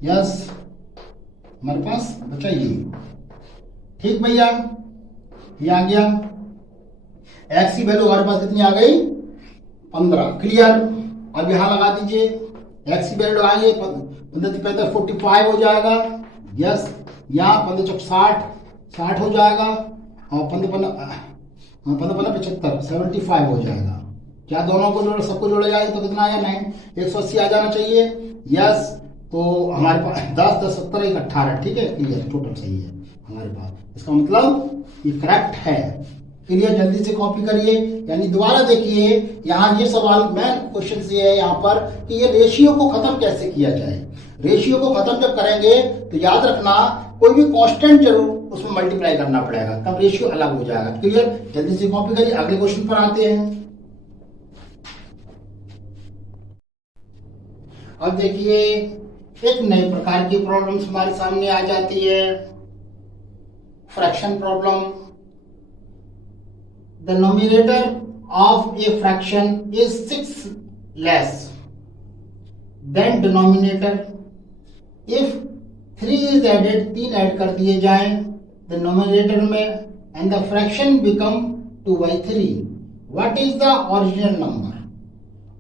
यस, हमारे पास बचा ये। ठीक भैया, ये आ गया। x की वैल्यू हमारे पास कितनी आ गई 15। क्लियर? अब यहां लगा दीजिए, x की वैल्यू आएंगे 15 45 हो जाएगा। यस, यहाँ 15 60 हो जाएगा और 15 75 75 हो जाएगा। क्या दोनों को जोड़ सबको जोड़ा जाए तो कितना आया 180 आ जाना चाहिए। यस, तो हमारे पास 10 10 17 1 18। ठीक है, क्लियर, टोटल सही है हमारे पास। इसका मतलब ये करेक्ट है। क्लियर? जल्दी से कॉपी करिए। यानी दोबारा देखिए, यहाँ ये सवाल मेन क्वेश्चन से है यहाँ पर कि ये रेशियो को खत्म कैसे किया जाए। रेशियो को खत्म जब करेंगे तो याद रखना कोई भी कांस्टेंट जरूर उसमें मल्टीप्लाई करना पड़ेगा, तब रेशियो अलग हो जाएगा। क्लियर? जल्दी से कॉपी करिए। अगले क्वेश्चन पर आते हैं। अब देखिए, एक नए प्रकार की प्रॉब्लम्स हमारे सामने आ जाती है, fraction problem. The nominator of a fraction is 6 less than denominator. If 3 is added, 3 add कर दिए जाएं द नोमिनेटर में, and the fraction become 2/3। What is the original number?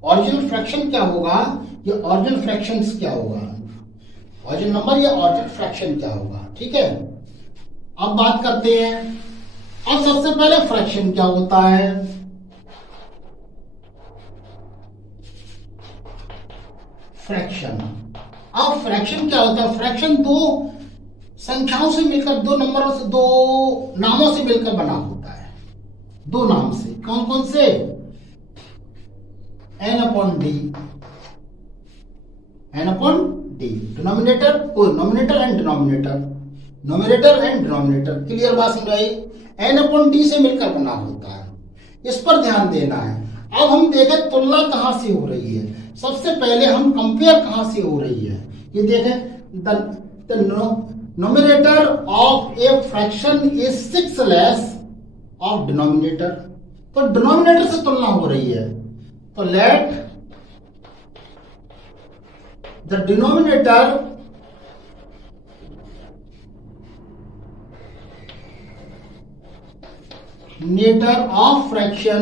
Original fraction क्या होगा? ये ओरिजिनल फ्रैक्शंस क्या होगा? ओरिजिनल नंबर या ओरिजिनल फ्रैक्शन क्या होगा? ठीक है, अब बात करते हैं। अब सबसे पहले फ्रैक्शन क्या होता है? फ्रैक्शन। अब फ्रैक्शन क्या होता है? फ्रैक्शन दो संख्याओं से मिलकर, दो नंबरों से, दो नामों से मिलकर बना होता है। दो नाम से, कौन कौन से? n/d, n/d, डिनोमिनेटर को nominator and denominator, nominator and denominator. Clear बात समझाई? n/d से मिलकर बना होता है, इस पर ध्यान देना है। अब हम देखें तुलना कहां से हो रही है। सबसे पहले हम कंपेयर कहां से हो रही है, ये देखें। The nominator of a fraction is 6 less of denominator. तो डिनोमिनेटर से तुलना हो रही है, तो let the denominator nator of fraction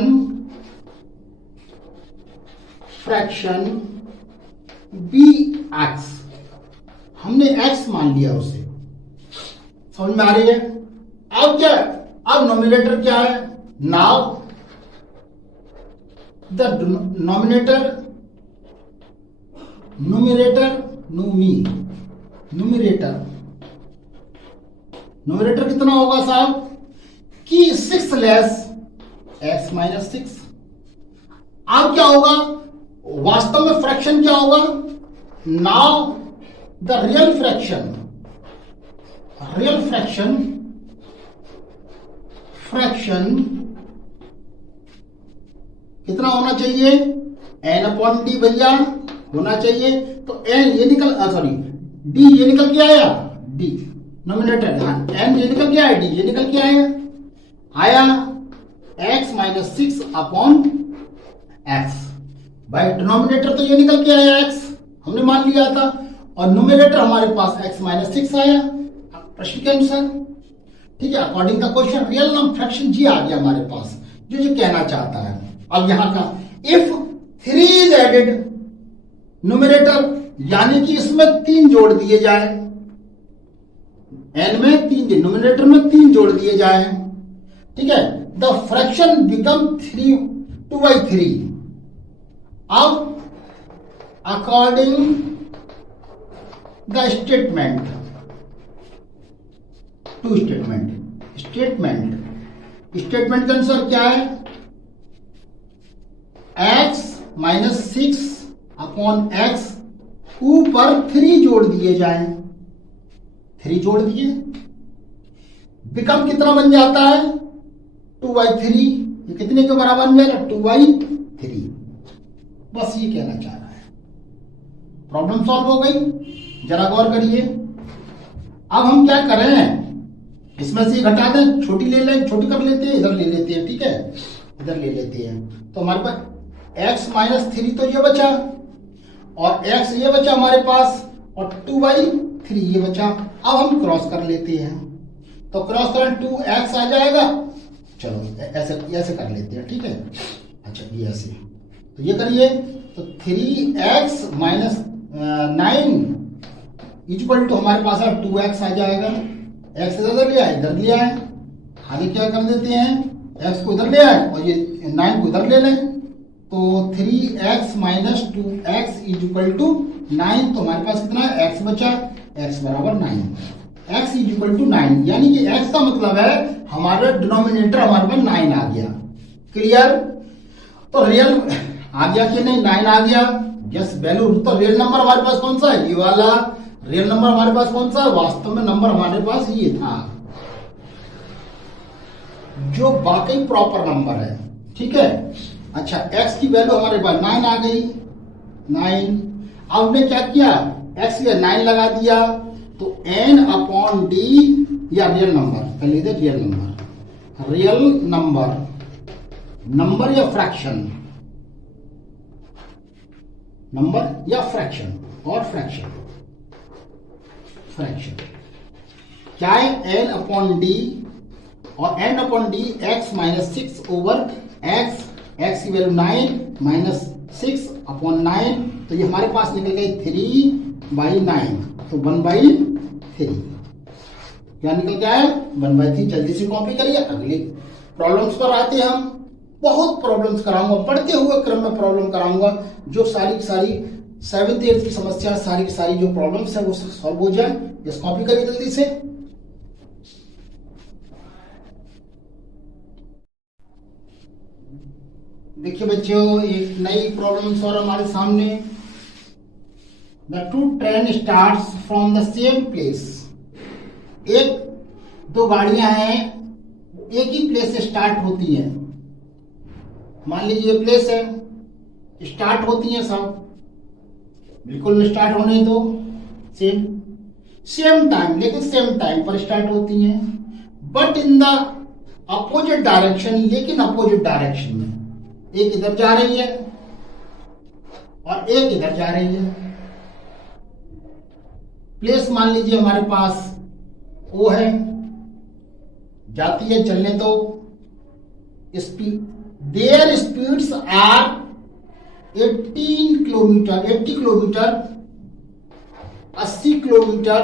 be X. हमने एक्स मान लिया उसे, समझ में आ रही है? अब क्या? अब नोमिनेटर क्या है? नाउ द नोमिनेटर, नोमिनेटर कितना होगा साहब? कि 6 लेस x माइनस 6। अब क्या होगा? वास्तव में फ्रैक्शन क्या होगा? नाउ द रियल फ्रैक्शन कितना होना चाहिए? n/d भैया होना चाहिए। तो n ये निकल, सॉरी d ये निकल के आया, d नोमिनेटर, n ये निकल के आया, d ये निकल के आया x माइनस 6/x। भाई डिनोमिनेटर तो ये निकल के आया x, हमने मान लिया था, और नोमिनेटर हमारे पास x माइनस 6 आया प्रश्न के अनुसार। ठीक है, according the question real number fraction जी आ गया हमारे पास, जो कहना चाहता है। अब यहां का इफ 3 इज एडेड नोमिनेटर, यानी कि इसमें 3 जोड़ दिए जाए, n में 3, नोमिनेटर में 3 जोड़ दिए जाए। ठीक है, द फ्रैक्शन बिकम 2/3। अब अकॉर्डिंग द स्टेटमेंट, स्टेटमेंट के अनुसार क्या है? x माइनस 6/x ऊपर 3 जोड़ दिए जाए, 3 जोड़ दिए, बिकम कितना बन जाता है? 2/3। ये कितने के बराबर बन जाएगा? 2/3। बस ये कहना चाह रहा है। प्रॉब्लम सॉल्व हो गई। जरा गौर करिए। अब हम क्या करें? इसमें से घटा दें, छोटी ले लें, छोटी कर लेते हैं, इधर ले लेते हैं। ठीक है, इधर ले लेते हैं। तो हमारे पास x माइनस 3 तो ये बचा, और x ये बचा हमारे पास, और 2/3 ये बचा। अब हम क्रॉस कर लेते हैं, तो क्रॉस करें 2x आ जाएगा। चलो ऐसे कर लेते हैं। ठीक है, अच्छा ये ऐसे, तो ये करिए, तो 3x माइनस 9 इक्वल टू हमारे पास 2x आ जाएगा। x इधर लिया है, इधर लिया है, आगे क्या कर देते हैं? x को इधर ले आए और ये 9 को इधर ले लें, तो 3x minus 2x is equal to 9। तो हमारे पास कितना है? x बचा, x बराबर 9, x इज इक्वल टू 9। यानी कि x का मतलब है हमारा डिनोमिनेटर हमारे पास 9 आ गया। क्लियर? तो रियल आ गया कि नहीं? 9 आ गया। Yes value. तो रियल नंबर हमारे पास कौन सा है? ये वाला रियल नंबर हमारे पास कौन सा है? वास्तव में नंबर हमारे पास ये था, जो वाकई प्रॉपर नंबर है। ठीक है, अच्छा x की वैल्यू हमारे पास 9 आ गई, 9। अब हमने क्या किया? x के 9 लगा दिया, तो n/d या रियल नंबर, पहले इधर रियल नंबर या फ्रैक्शन, नंबर या फ्रैक्शन, और फ्रैक्शन क्या है? n/d और n upon D x minus 6 over x, x की वैल्यू 9 माइनस 6 अपॉन 9, तो ये हमारे पास निकल गई 3/9, तो 1/3 क्या निकल गया है 1/3। जल्दी से कॉपी करिए, अगली प्रॉब्लम्स पर आते हैं। हम बहुत प्रॉब्लम्स कराऊंगा, बढ़ते हुए क्रम में प्रॉब्लम कराऊंगा, जो सारी की सारी 7th 8th की समस्या, सारी की सारी जो प्रॉब्लम्स है वो सॉल्व हो जाए। इस कॉपी करिए जल्दी से। देखिए बच्चों, एक नई प्रॉब्लम और हमारे सामने। The two train starts from the same place. एक दो गाड़ियां हैं, एक ही प्लेस से स्टार्ट होती हैं। मान लीजिए ये प्लेस है, स्टार्ट होती हैं सब, बिल्कुल स्टार्ट होने दो, सेम टाइम, लेकिन सेम टाइम पर स्टार्ट होती हैं, but in the opposite direction, लेकिन अपोजिट डायरेक्शन में। एक इधर जा रही है और एक इधर जा रही है। प्लेस मान लीजिए हमारे पास ओ है, जाती है, चलने दो। Speed, their speeds are 80 kilometre 80 kilometre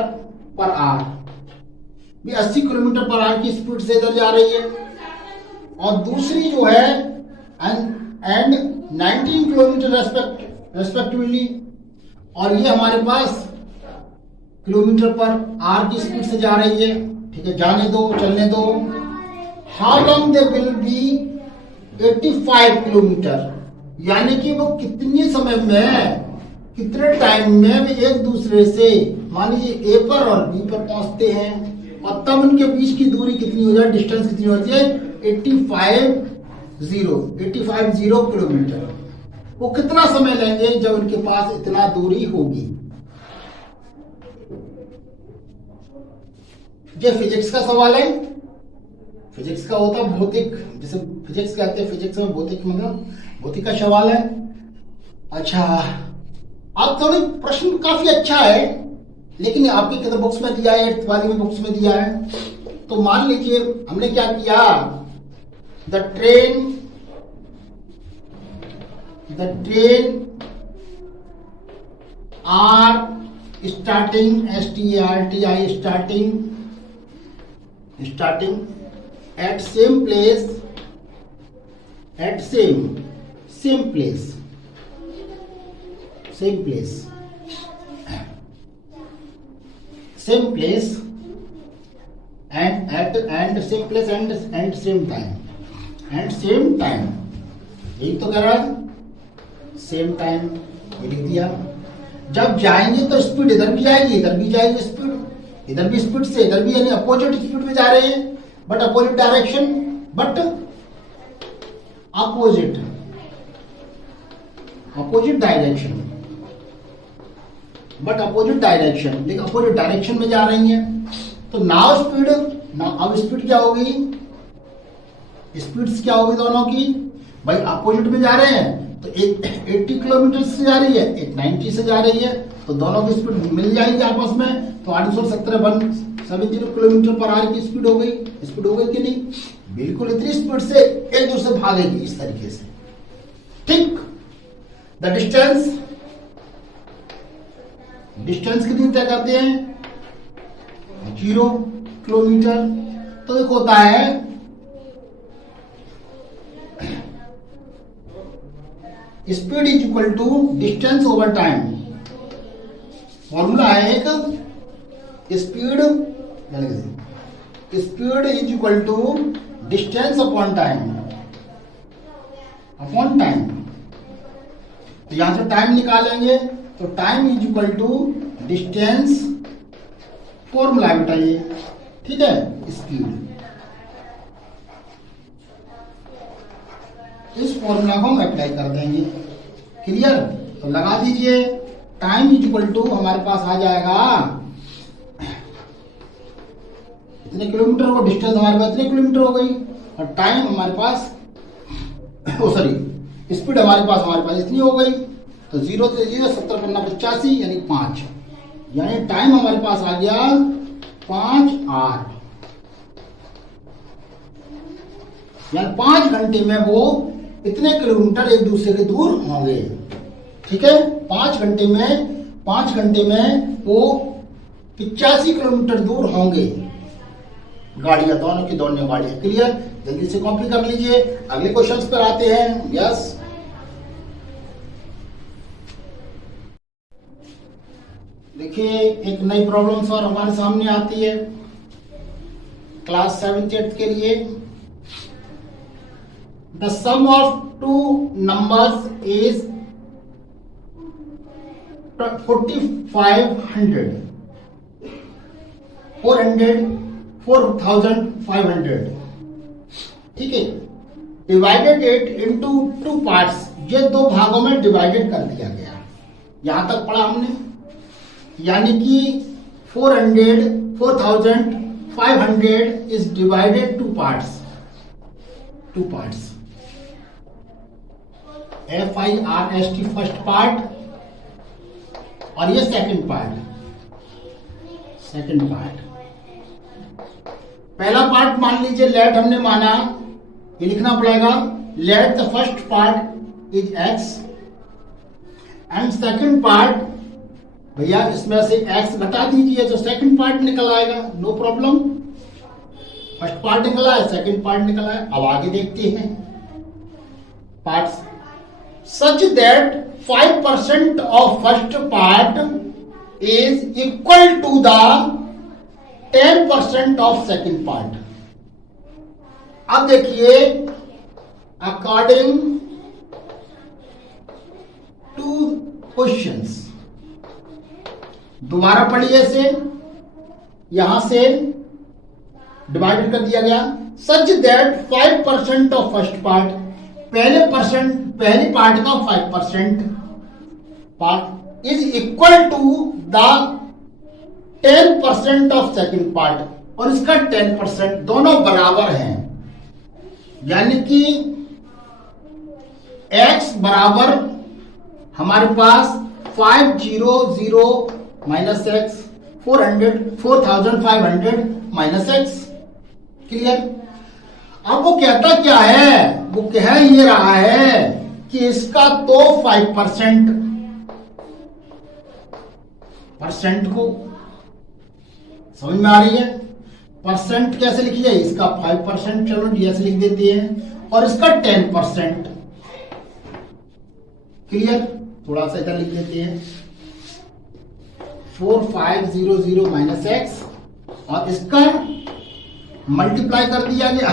per hour. ये 80 किलोमीटर पर आवर की स्पीड से इधर जा रही है, और दूसरी जो है एंड 19 किलोमीटर रेस्पेक्टिवली, और ये हमारे पास किलोमीटर पर आवर की स्पीड से जा रही है। ठीक है, जाने दो, चलने दो। How long they will be 85 kilometre, यानी कि वो कितने समय में, कितने टाइम में वे एक दूसरे से, मान लीजिए ए पर और बी पर पहुंचते हैं, और तब उनके बीच की दूरी कितनी हो जाए, डिस्टेंस कितनी हो जाए 85 किलोमीटर। वो कितना समय लेंगे जब उनके पास इतना दूरी होगी। ये फिजिक्स का सवाल है। फिजिक्स का होता है भौतिक, जैसे फिजिक्स कहते हैं, फिजिक्स में भौतिक मतलब भौतिक का सवाल है। अच्छा, आप थोड़ी प्रश्न काफी अच्छा है, लेकिन आपके किधर बुक्स में दिया है, 8th वाली में बुक्स में दिया है। तो मान लीजिए हमने क्या किया, the train are starting, STARTI starting at same place, same place and same time, यही तो कह रहा है, सेम टाइम, ये लिख दिया। जब जाएंगे तो स्पीड इधर भी जाएगी, इधर भी जाएगी स्पीड, इधर भी स्पीड से इधर भी, यानी अपोजिट स्पीड में जा रहे हैं, but opposite direction, but opposite direction, लेकिन अपोजिट डायरेक्शन में जा रही हैं। तो नाउ स्पीड, अब स्पीड क्या होगी, स्पीड्स क्या होगी दोनों की, भाई अपोजिट में जा रहे हैं, तो एक 80 किलोमीटर से जा रही है, एक 90 से जा रही है, तो दोनों की स्पीड मिल जाएगी आपस में। तो 870 किलोमीटर पर आवर की स्पीड हो गई कि नहीं, बिल्कुल इतनी स्पीड से एक दूसरे से भागेगी इस तरीके से। ठीक, द डिस्टेंस कितनी तय करते हैं, 0 किलोमीटर। तो एक होता है speed is equal to distance over time. Formula है एक, speed is equal to distance upon time. तो यहां से टाइम निकालेंगे, तो time is equal to distance, formula बताइए, ठीक है, स्पीड। इस फॉर्मूला को हम अप्लाई कर देंगे, क्लियर। तो लगा दीजिए, टाइम इज इक्वल टू हमारे पास आ जाएगा इतने किलोमीटर को, डिस्टेंस हमारे पास इतने किलोमीटर हो गई, और टाइम हमारे पास स्पीड हमारे पास इतनी हो गई। तो 0 से 0 70 पन्ना 85 यानी 5, यानी टाइम हमारे पास आ गया 5 आवर। यानी 5 घंटे में वो इतने किलोमीटर एक दूसरे के दूर होंगे। ठीक है, 5 घंटे में वो 85 किलोमीटर दूर होंगे गाड़ियां, दोनों की दोनों गाड़ियां। क्लियर? जल्दी से कॉपी कर लीजिए, अगले क्वेश्चंस पर आते हैं। यस, देखिए एक नई प्रॉब्लम और हमारे सामने आती है क्लास 7th 8th के लिए। The sum of two numbers is 4500, 4500। ठीक है, डिवाइडेड इट इनटू 2 पार्ट्स। ये 2 भागों में डिवाइडेड कर दिया गया। यहां तक पढ़ा हमने, यानी कि 4500 is divided 2 parts. FIRST first part और ये सेकंड पार्ट। पहला पार्ट मान लीजिए लेट हमने माना, ये लिखना पड़ेगा let the first part is x and second part, भैया इसमें से x घटा दीजिए तो सेकंड पार्ट निकल आएगा, नो प्रॉब्लम। फर्स्ट पार्ट निकला है, सेकंड पार्ट निकला है। अब आगे देखते हैं parts. Such that 5% of first part is equal to the 10% of second part. अब देखिए, अकॉर्डिंग टू क्वेश्चंस, दोबारा पढ़िए इसे, यहां से डिवाइडेड कर दिया गया। Such that 5% of first part, पहली पार्ट का 5% part is equal to the 10% of second part, और इसका 10% दोनों बराबर हैं। यानी कि x बराबर हमारे पास 500 minus x, 4500 minus x। Clear? अब वो कहता क्या है, वो कह ये रहा है कि इसका तो 5% को समझ में आ रही है। परसेंट कैसे लिखी जाए, इसका 5%, चलो ऐसे लिख देते हैं, और इसका 10%। क्लियर? थोड़ा सा इधर लिख देते हैं 4500 माइनस x, और इसका मल्टीप्लाई कर दिया गया।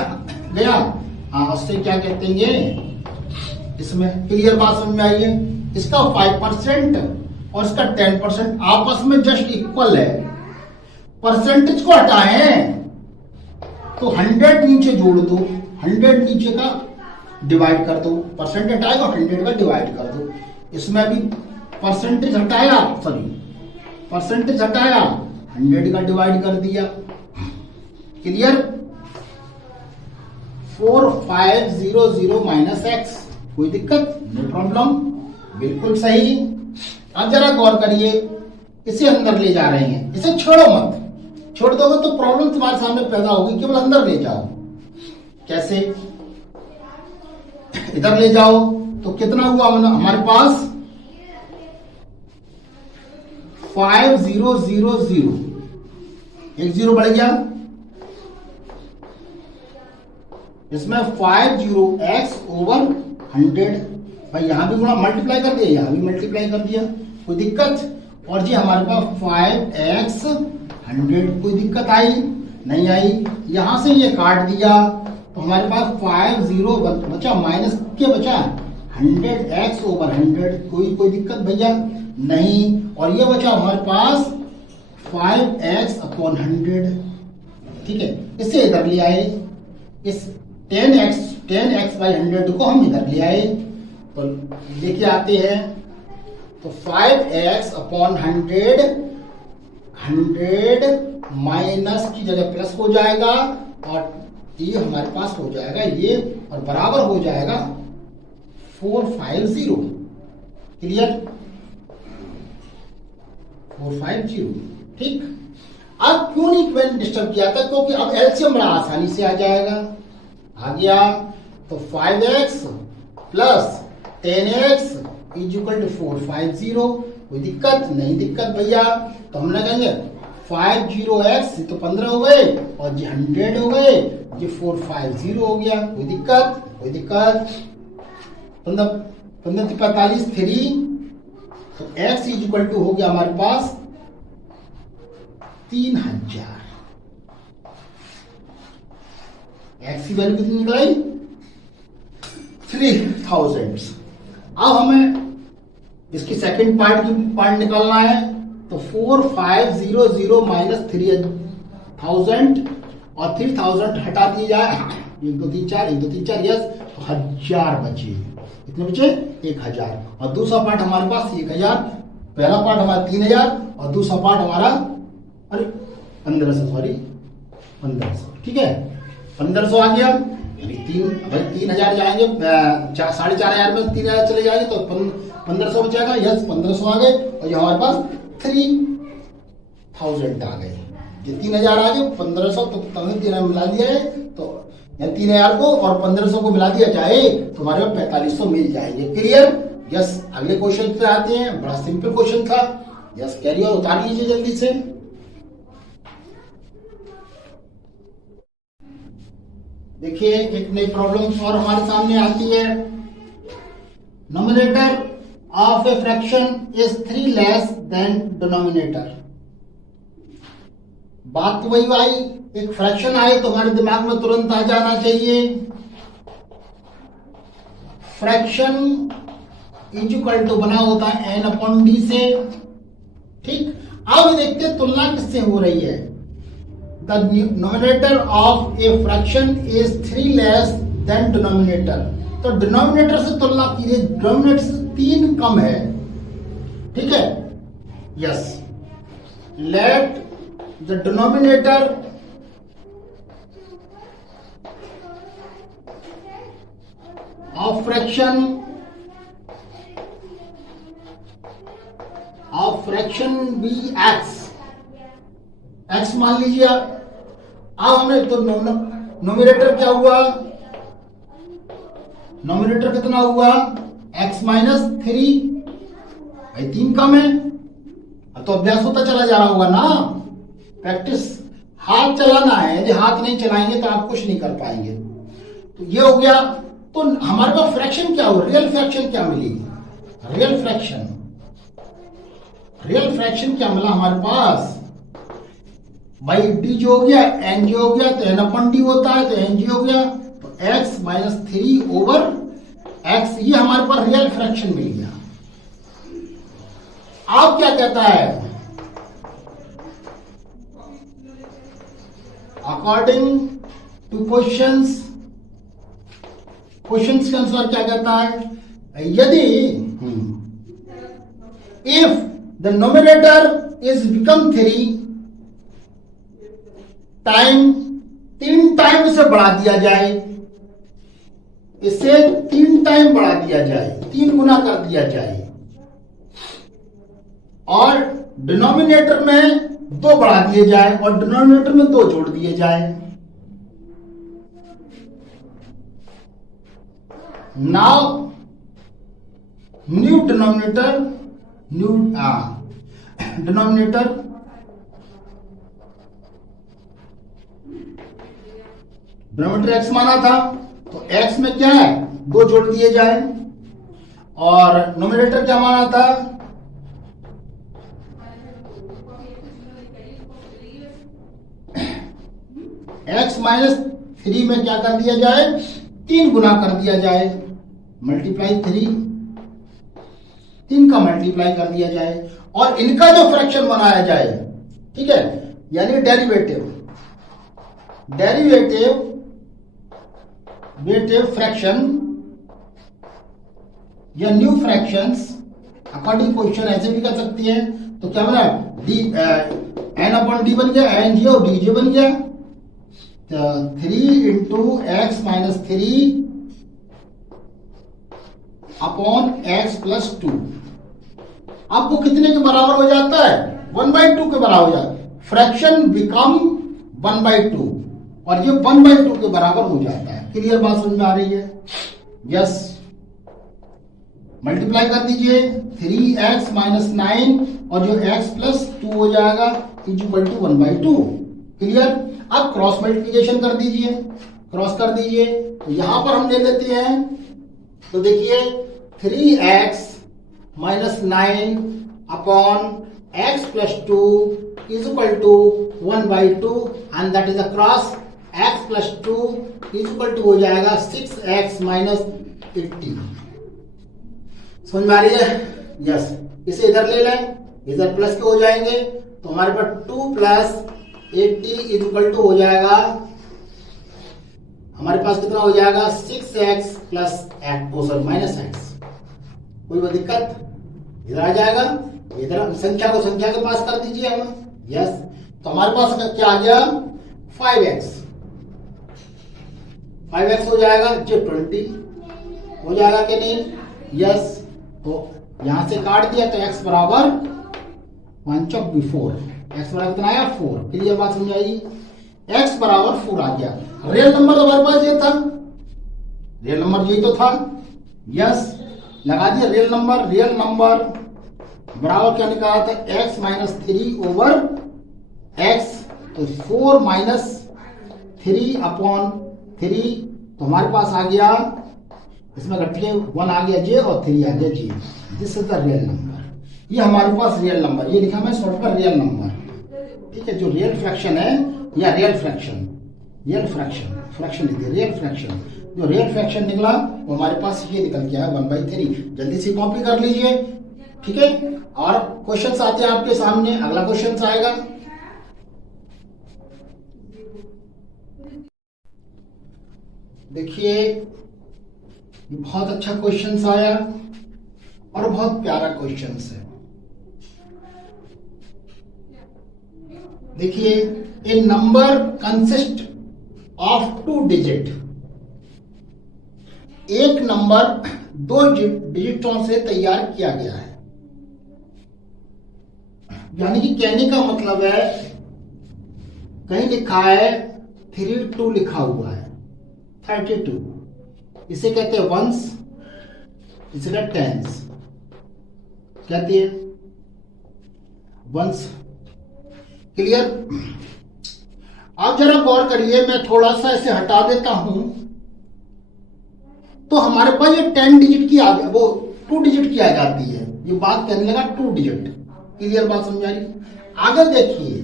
हाँ, उससे क्या कहते हैं इसमें। क्लियर बात समझ में आई है? इसका 5% और इसका 10% आपस में जस्ट इक्वल है। परसेंटेज को हटाएं तो 100 नीचे जोड़ दो, 100 नीचे का डिवाइड कर दो, परसेंट हटाएगा 100 का डिवाइड कर दो। इसमें भी परसेंटेज हटाया, 100 का डिवाइड कर दिया। क्लियर? 4500 माइनस x, कोई दिक्कत? नो प्रॉब्लम, बिल्कुल सही। अब जरा गौर करिए, इसे अंदर ले जा रहे हैं, इसे छोड़ो मत। छोड़ दोगे तो प्रॉब्लम तुम्हारे सामने पैदा होगी, केवल अंदर ले जाओ। कैसे? इधर ले जाओ तो कितना हुआ हमारे पास 5000, एक 0 बढ़ गया। इसमें 50x ओवर 100, भाई यहां भी गुणा मल्टीप्लाई कर दिया, यहां भी मल्टीप्लाई कर दिया, कोई दिक्कत? और जी हमारे पास 5x 100, कोई दिक्कत आई? नहीं आई। यहां से ये काट दिया तो हमारे पास 50 बचा, माइनस क्या बचा 100x ओवर 100, कोई दिक्कत भैया? नहीं। और ये बचा हमारे पास 5x अपॉन 100। ठीक है, इसे इधर ले आए, इस 10x बाई 100 को हम इधर ले आए, तो लेके आते हैं तो 5x अपॉन 100 माइनस की जगह प्लस हो जाएगा, और ये हमारे पास हो जाएगा ये, और बराबर हो जाएगा 450। क्लियर? 450। ठीक। अब क्यों नहीं मैंने डिस्टर्ब किया था, क्योंकि अब एलसीएम बड़ा आसानी से आ जाएगा। आ गया तो 5x plus 10x is equal to 450। कोई दिक्कत नहीं? दिक्कत भैया। तो हमने कहेंगे 50x तो 15 हो गए और ये 100 हो गए, ये 450 हो गया। कोई दिक्कत? कोई दिक्कत? 15 45 3, तो x इज इक्वल टू हो गया हमारे पास 3000। x की वैल्यू कितनी निकलाई? 3000। अब हमें इसकी सेकंड पार्ट निकालना है। तो 4500 माइनस 3000 और 3000 हटा दिए जाए, 1 2 3 4 1 2 3 4, यस, तो 1000 बचे। कितने बचे? 1000। और दूसरा पार्ट हमारे पास 1000। पहला पार्ट हमारा 3000 और दूसरा पार्ट हमारा 1500, सॉरी 1500। ठीक है, 1500 आ गया। 3000 जाएंगे, 4500 में 3000 चले जाएंगे तो 1500 बचेगा। यस, 1500 आ गए और ये हमारे पास 3000 आ गए। ये 3000 आ गए, 1500 तो 3000 मिला दिया है, तो 3000 को और 1500 को मिला दिया जाए तो हमारे पास 4500 मिल जाएंगे। क्लियर? यस। अगले क्वेश्चन पे आते हैं। बड़ा सिंपल क्वेश्चन था। यस, कैरियर उतार लीजिए जल्दी से। देखिए, एक नई प्रॉब्लम और हमारे सामने आती है। Nominator of a fraction is 3 less than denominator. बात तो वही आई, एक फ्रैक्शन आए तो हमारे दिमाग में तुरंत आ जाना चाहिए फ्रैक्शन इज इक्वल टू बना होता है n/d से। ठीक, अब देखते हैं तुलना किससे हो रही है। The numerator of a fraction is 3 less than denominator। तो डिनोमिनेटर से तुलना कीजिए, डिनोमिनेटर से 3 कम है। ठीक है, yes. Let the denominator of fraction be x मान लीजिए। अब हमें तो नोमिनेटर क्या हुआ? नोमिनेटर कितना हुआ? x minus 3। भाई 3 कम है, अब तो अभ्यास होता चला जा रहा होगा ना, प्रैक्टिस। हाथ चलाना है, यदि हाथ नहीं चलाएंगे तो आप कुछ नहीं कर पाएंगे। तो ये हो गया। तो हमारे पास फ्रैक्शन क्या हो? रियल फ्रैक्शन क्या मिली? रियल फ्रैक्शन क्या मिला हमारे पास? भाई डी जो हो गया, एन जी हो गया, तो n/d होता है, तो एन जी हो गया, तो x माइनस 3 ओवर x, ये हमारे पास रियल फ्रैक्शन मिल गया। अब क्या कहता है? अकॉर्डिंग टू क्वेश्चंस के अनुसार क्या कहता है? यदि if the nominator is become 3 time, 3 time इसे बढ़ा दिया जाए, इसे 3 टाइम बढ़ा दिया जाए, 3 गुना कर दिया जाए, और डिनोमिनेटर में 2 बढ़ा दिए जाए और डिनोमिनेटर में 2 जोड़ दिए जाए। नाउ न्यू डिनोमिनेटर x माना था, तो x में क्या है? 2 जोड़ दिए जाए, और नोमिनेटर क्या माना था? x माइनस 3 में क्या कर दिया जाए? 3 गुना कर दिया जाए, मल्टीप्लाई 3 का मल्टीप्लाई कर दिया जाए, और इनका जो फ्रैक्शन बनाया जाए। ठीक है, यानी डेरिवेटिव फ्रैक्शन या न्यू फ्रैक्शंस अकॉर्डिंग क्वेश्चन ऐसे भी कर सकती है। तो क्या बना? n/d बन गया, एन जी और डी जे बन गया, तो 3 into x minus 3 upon x plus 2। अब वो कितने के बराबर हो जाता है? 1/2 के बराबर हो जाता है। फ्रैक्शन बिकम 1/2 और ये 1/2 के बराबर हो जाता है। क्लियर बात समझ में आ रही है? यस। मल्टीप्लाई कर दीजिए 3x माइनस 9 और जो x प्लस 2 हो जाएगा इज इक्वल टू 1/2। क्लियर? अब क्रॉस मल्टीप्लिकेशन कर दीजिए, क्रॉस कर दीजिए। तो यहां पर हम ले लेते हैं, तो देखिए 3x minus 9 upon x plus 2 is equal to 1/2 and that is a cross. x plus 2 is equal to हो जाएगा 6x माइनस 80। समझ में आ रही है? यस। इसे इधर ले लें, इधर प्लस के हो जाएंगे, तो हमारे पास 2 प्लस 80 इज इक्वल टू हो जाएगा, हमारे पास कितना हो जाएगा 6x प्लस माइनस x। कोई दिक्कत? इधर आ जाएगा, इधर संख्या को संख्या के पास कर दीजिए हम। यस। तो हमारे पास क्या आ गया 5x हो जाएगा, जो 20 हो जाएगा कि नहीं? यस। तो यहां से काट दिया तो x बराबर 1 चौक 4, x बराबर कितना आया 4। क्लियर बात समझ आएगी? x बराबर 4 आ गया। रियल नंबर तो हमारे पास ये था, रियल नंबर यही तो था। यस, लगा दिया रियल नंबर। रियल नंबर बराबर क्या निकाला था x माइनस 3 ओवर x, तो 4 माइनस 3 अपॉन 3, तो हमारे पास आ गया, इसमें घटिए 1 आ गया j और 3 आ गया j। This is the real number. ये हमारे पास रियल नंबर, ये लिखा मैं शॉर्ट पर रियल नंबर। ठीक है, जो रियल फ्रैक्शन है या रियल फ्रैक्शन, फ्रैक्शन लिखिए रियल फ्रैक्शन। जो रियल फ्रैक्शन निकला वो हमारे पास ये निकल गया है 1/3। जल्दी से कॉपी कर लीजिए। ठीक है, और क्वेश्चंस आते हैं आपके सामने। अगला क्वेश्चन आएगा, देखिए ये बहुत अच्छा क्वेश्चन आया और बहुत प्यारा क्वेश्चन है। देखिए, ए नंबर कंसिस्ट ऑफ 2 डिजिट। एक नंबर 2 डिजिटों से तैयार किया गया है। यानी कि कहने का मतलब है, कहीं लिखा है 32 लिखा हुआ है, 32, इसे कहते हैं वंस, इसे कहते हैं टेंस। कहती है वंस। क्लियर? आप जरा गौर करिए, मैं थोड़ा सा इसे हटा देता हूं, तो हमारे पास ये 10 डिजिट की आ, वो 2 डिजिट की आ जाती है। ये बात कहने लगा 2 डिजिट। क्लियर बात समझ आ रही? आगे देखिए,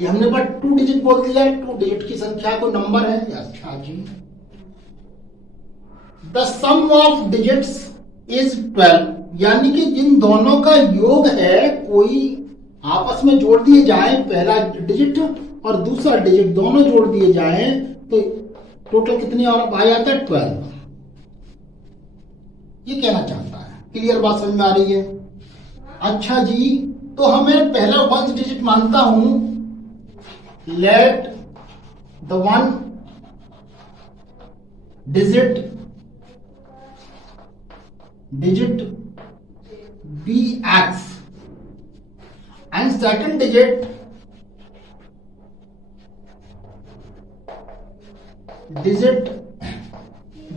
ये हमने पर 2 डिजिट बोल दिया है, 2 डिजिट की संख्या को नंबर है। अच्छा जी, the sum of digits is 12, यानी कि जिन दोनों का योग है, कोई आपस में जोड़ दिए जाए, पहला डिजिट और दूसरा डिजिट दोनों जोड़ दिए जाए, तो टोटल कितनी और आ जाता है 12। ये कहना चाहता है। क्लियर बात समझ में आ रही है? अच्छा जी, तो हमें पहला 1 डिजिट मानता हूं, let the 1 digit be x and second digit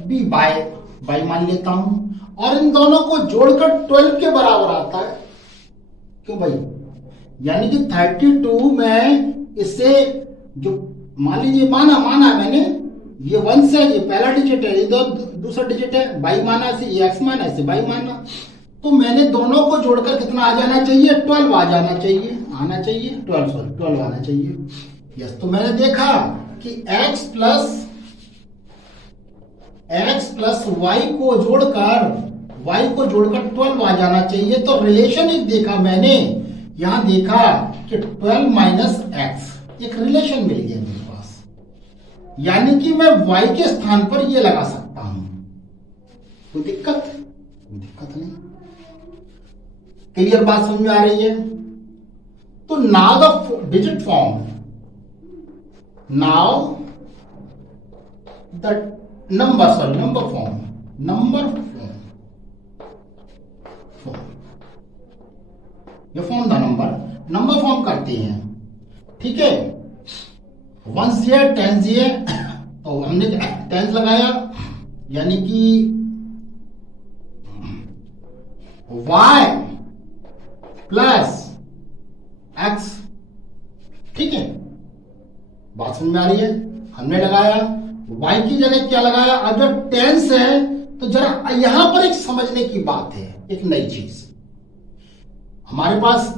be by मान लेता हूं, और इन दोनों को जोड़कर 12 के बराबर आता है। क्यों भाई? यानी कि 32 में इससे जो मान लीजिए माना मैंने, ये 1 से, ये पहला डिजिट है, इधर दूसरा डिजिट है, बाई माना, इसे x माना, इसे बाई माना, तो मैंने दोनों को जोड़कर कितना आ जाना चाहिए 12 आ जाना चाहिए, 12 आना चाहिए। यस, तो मैंने देखा कि x प्लस y को जोड़कर 12 आ जाना चाहिए। तो रिलेशन एक देखा मैंने, यहां देखा कि 12 माइनस x, एक रिलेशन मिल गया मेरे पास, यानी कि मैं y के स्थान पर ये लगा सकता हूं। कोई दिक्कत नहीं। क्लियर बात समझ में आ रही है? तो now the digit form, now the number form, ये फॉर्म द नंबर फॉर्म करते हैं। ठीक है, वंस ये टेंस ये, तो हमने टेंस लगाया, यानी कि y प्लस x। ठीक है, बात समझ में आ रही है? हमने लगाया y की जगह क्या लगाया, अगर टेंस है तो जरा यहां पर एक समझने की बात है, एक नई चीज। हमारे पास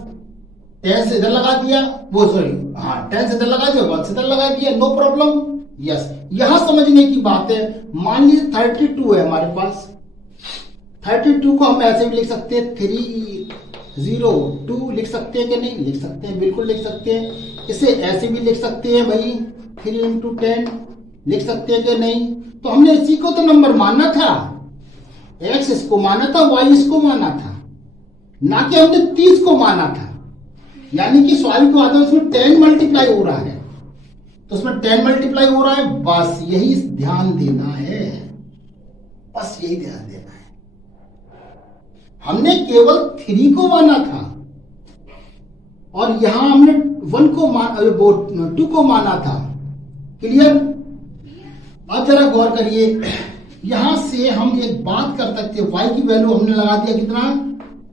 टेंस इधर लगा दिया, वो सॉरी हाँ टेंस इधर लगा दिया, वंस इधर लगा दिया, नो प्रॉब्लम। यस, यहां समझने की बात है। मान लीजिए 32 है हमारे पास, 32 को हम ऐसे भी लिख सकते हैं 302 लिख सकते हैं कि नहीं? लिख सकते हैं, बिल्कुल लिख सकते हैं। इसे ऐसे भी लिख सकते हैं भाई, 3 × 10 लिख सकते हैं कि नहीं? तो हमने इसी को तो नंबर मानना था, x इसको माना था, y इसको माना था, ना कि हमने 30 को माना था। यानी कि स्वाभाविक बात है, उसमें 10 मल्टीप्लाई हो रहा है, तो उसमें 10 मल्टीप्लाई हो रहा है, बस यही ध्यान देना है, बस यही ध्यान देना है। हमने केवल 3 को माना था और यहां हमने 2 को माना था। क्लियर? अब जरा गौर करिए, यहां से हम एक बात कर सकते हैं, y की वैल्यू हमने लगा दिया कितना,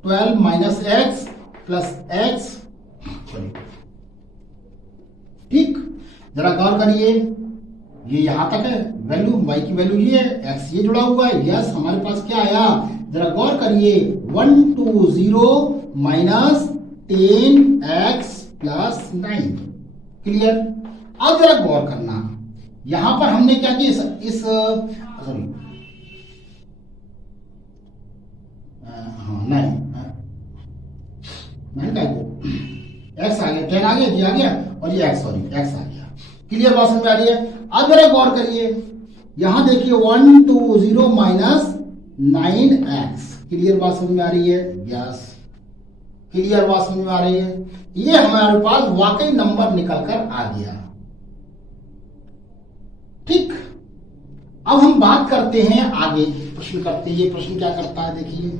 12 - x प्लस x। ठीक, जरा गौर करिए, ये यहां तक है वैल्यू, y की वैल्यू ये है, x ये जुड़ा हुआ है। यस, हमारे पास क्या आया, जरा गौर करिए, 120 माइनस 10x प्लस 9। क्लियर? अब जरा गौर करना, यहां पर हमने क्या किया, इस सॉरी नहीं का x आ गया, 10 आ गया, जी आ गया, और ये x सॉरी x आ गया। क्लियर? बात समझ आ रही है? अब जरा गौर करिए, यहां देखिए 120 माइनस 9x। क्लियर? बात समझ में आ रही है? Yes, clear? बात समझ में आ रही है? ये हमारे पास वाकई नंबर निकल कर आ गया। ठीक, अब हम बात करते हैं आगे, प्रश्न करते हैं। ये प्रश्न क्या करता है, देखिए,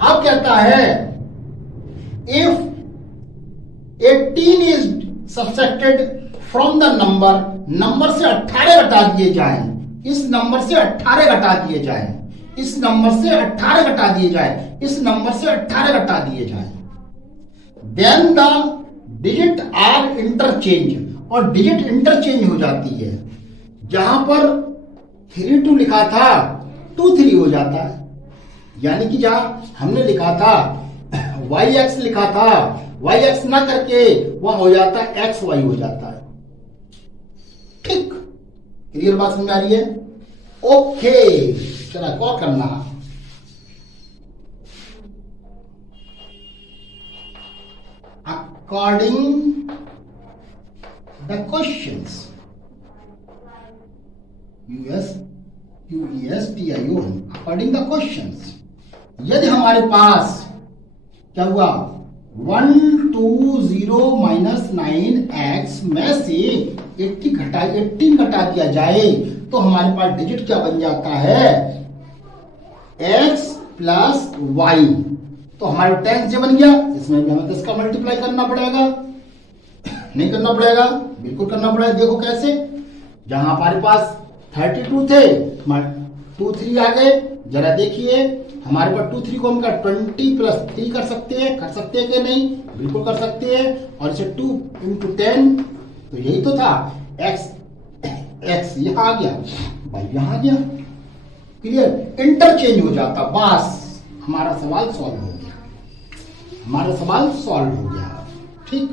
अब कहता है if 18 is subtracted from the number से 18 घटा दिए जाए, इस नंबर से 18 घटा दिए जाए, इस नंबर से 18 घटा दिए जाए, इस नंबर से 18 घटा दिए जाए, then the digit are interchange, और डिजिट इंटरचेंज हो जाती है। जहां पर 32 लिखा था 23 हो जाता है, यानी कि जहां हमने लिखा था yx लिखा था, yx ना करके वह हो जाता है xy हो जाता है। ठीक, क्लियर? बात समझ में आ रही है? ओके, चला गौर करना, according the questions, UESTION, according the questions, यदि हमारे पास क्या हुआ, 120 माइनस 9x में से 18 घटा दिया जाए, तो हमारे पास डिजिट क्या बन जाता है, x प्लस y। तो हमारे 10 बन गया, इसमें भी हमें 10 का मल्टीप्लाई करना पड़ेगा, नहीं करना पड़ेगा? बिल्कुल करना पड़ेगा। देखो कैसे, जहां हमारे पास 32 थे, 2 3 आ गए, जरा देखिए, हमारे पास 2 3 को हम 20 प्लस 3 कर सकते हैं कि नहीं? बिल्कुल कर सकते हैं। और इसे 2 × 10, तो यही तो था, x यहां आ गया, भाई यहां आ गया। क्लियर? इंटरचेंज हो जाता, बस हमारा सवाल सॉल्व हो गया, हमारा सवाल सॉल्व हो गया। ठीक,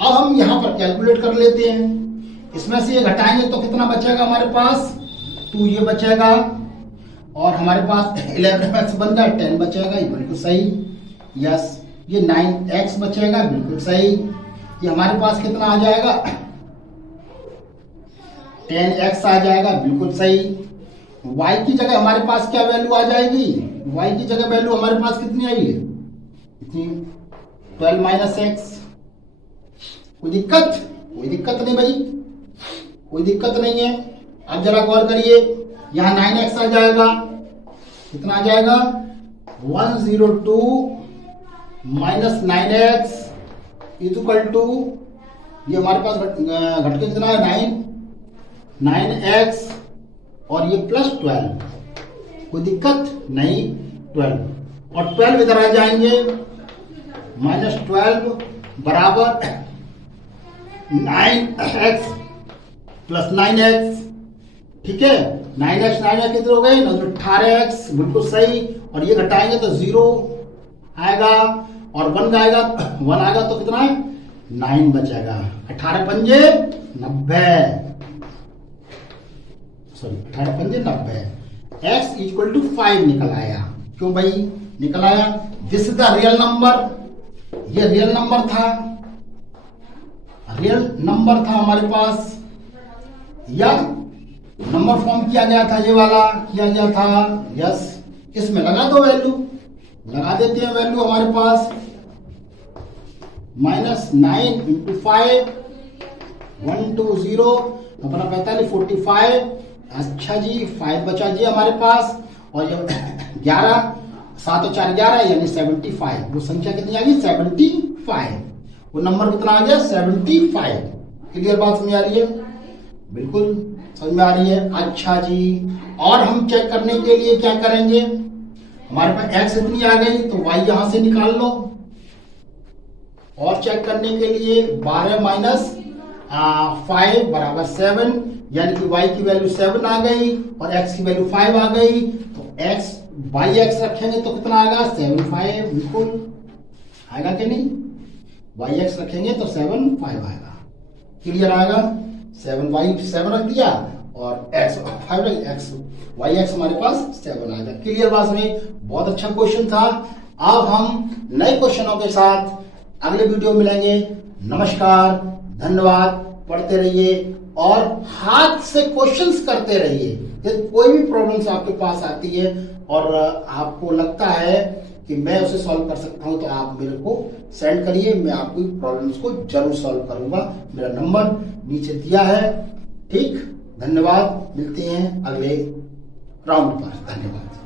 अब हम यहां पर कैलकुलेट कर लेते हैं, इसमें से ये घटाएंगे तो कितना बचेगा हमारे पास, 2 ये बचेगा, और हमारे पास 11x बन गया, 10 बचेगा, ये बिल्कुल सही। यस, ये 9x बचेगा, बिल्कुल सही। ये हमारे पास कितना आ जाएगा, 10x आ जाएगा, बिल्कुल सही। y की जगह हमारे पास क्या वैल्यू आ जाएगी, y की जगह वैल्यू हमारे पास कितनी आई है, 12 माइनस x। कोई दिक्कत? कोई दिक्कत नहीं भाई, कोई दिक्कत नहीं है। अब जरा गौर करिए, यहां 9x आ जाएगा, कितना आ जाएगा, 102 माइनस 9x इक्वल टू ये हमारे पास घट के कितना है 9x और ये प्लस 12, कोई दिक्कत नहीं 12 और 12 इधर आ जाएंगे -12 बराबर 9x प्लस 9x। ठीक है 9x कितने हो गए ना 18x, बिल्कुल सही। और ये घटाएंगे तो 0 आएगा और 1 आएगा, 1 आएगा तो कितना है 9 बचेगा। 18 पंजे 90, सॉरी 18 पंजे 90। x इक्वल टू 5 निकल आया। क्यों भाई निकल आया? This is the real number. ये रियल नंबर था, रियल नंबर था हमारे पास, या नंबर फॉर्म किया गया था, ये वाला किया गया था। यस, इसमें लगा दो वैल्यू, लगा देते हैं वैल्यू हमारे पास -9 इंटू 5 120 अपना 45 45। अच्छा जी 5 बचा जी हमारे पास और ये 11 7 और 4 11 यानी 75। वो संख्या कितनी आ गई 75। वो नंबर कितना आ गया 75। क्लियर बात समझ आ रही है? बिल्कुल समझ में आ रही है। अच्छा जी और हम चेक करने के लिए क्या करेंगे, हमारे पास x इतनी आ गई तो y यहां से निकाल लो। और चेक करने के लिए 12 माइनस 5 बराबर 7, यानी कि y की वैल्यू 7 आ गई और x की वैल्यू 5 आ गई। तो x yx रखेंगे तो कितना आएगा 75। बिल्कुल आएगा कि नहीं? yx रखेंगे तो 75 आएगा। क्लियर आएगा? 7 रख दिया और x 5 x yx हमारे पास 7 आएगा। क्लियर बात में? बहुत अच्छा क्वेश्चन था। अब हम नए क्वेश्चनों के साथ अगले वीडियो मिलेंगे। नमस्कार, धन्यवाद। पढ़ते रहिए और हाथ से क्वेश्चंस करते रहिए। यदि कोई भी प्रॉब्लम्स आपके पास आती है और आपको लगता है कि मैं उसे सॉल्व कर सकता हूं तो आप मेरे को सेंड करिए, मैं आपकी प्रॉब्लम्स को जरूर सॉल्व करूंगा। मेरा नंबर नीचे दिया है। ठीक, धन्यवाद। मिलते हैं अगले राउंड पर। धन्यवाद।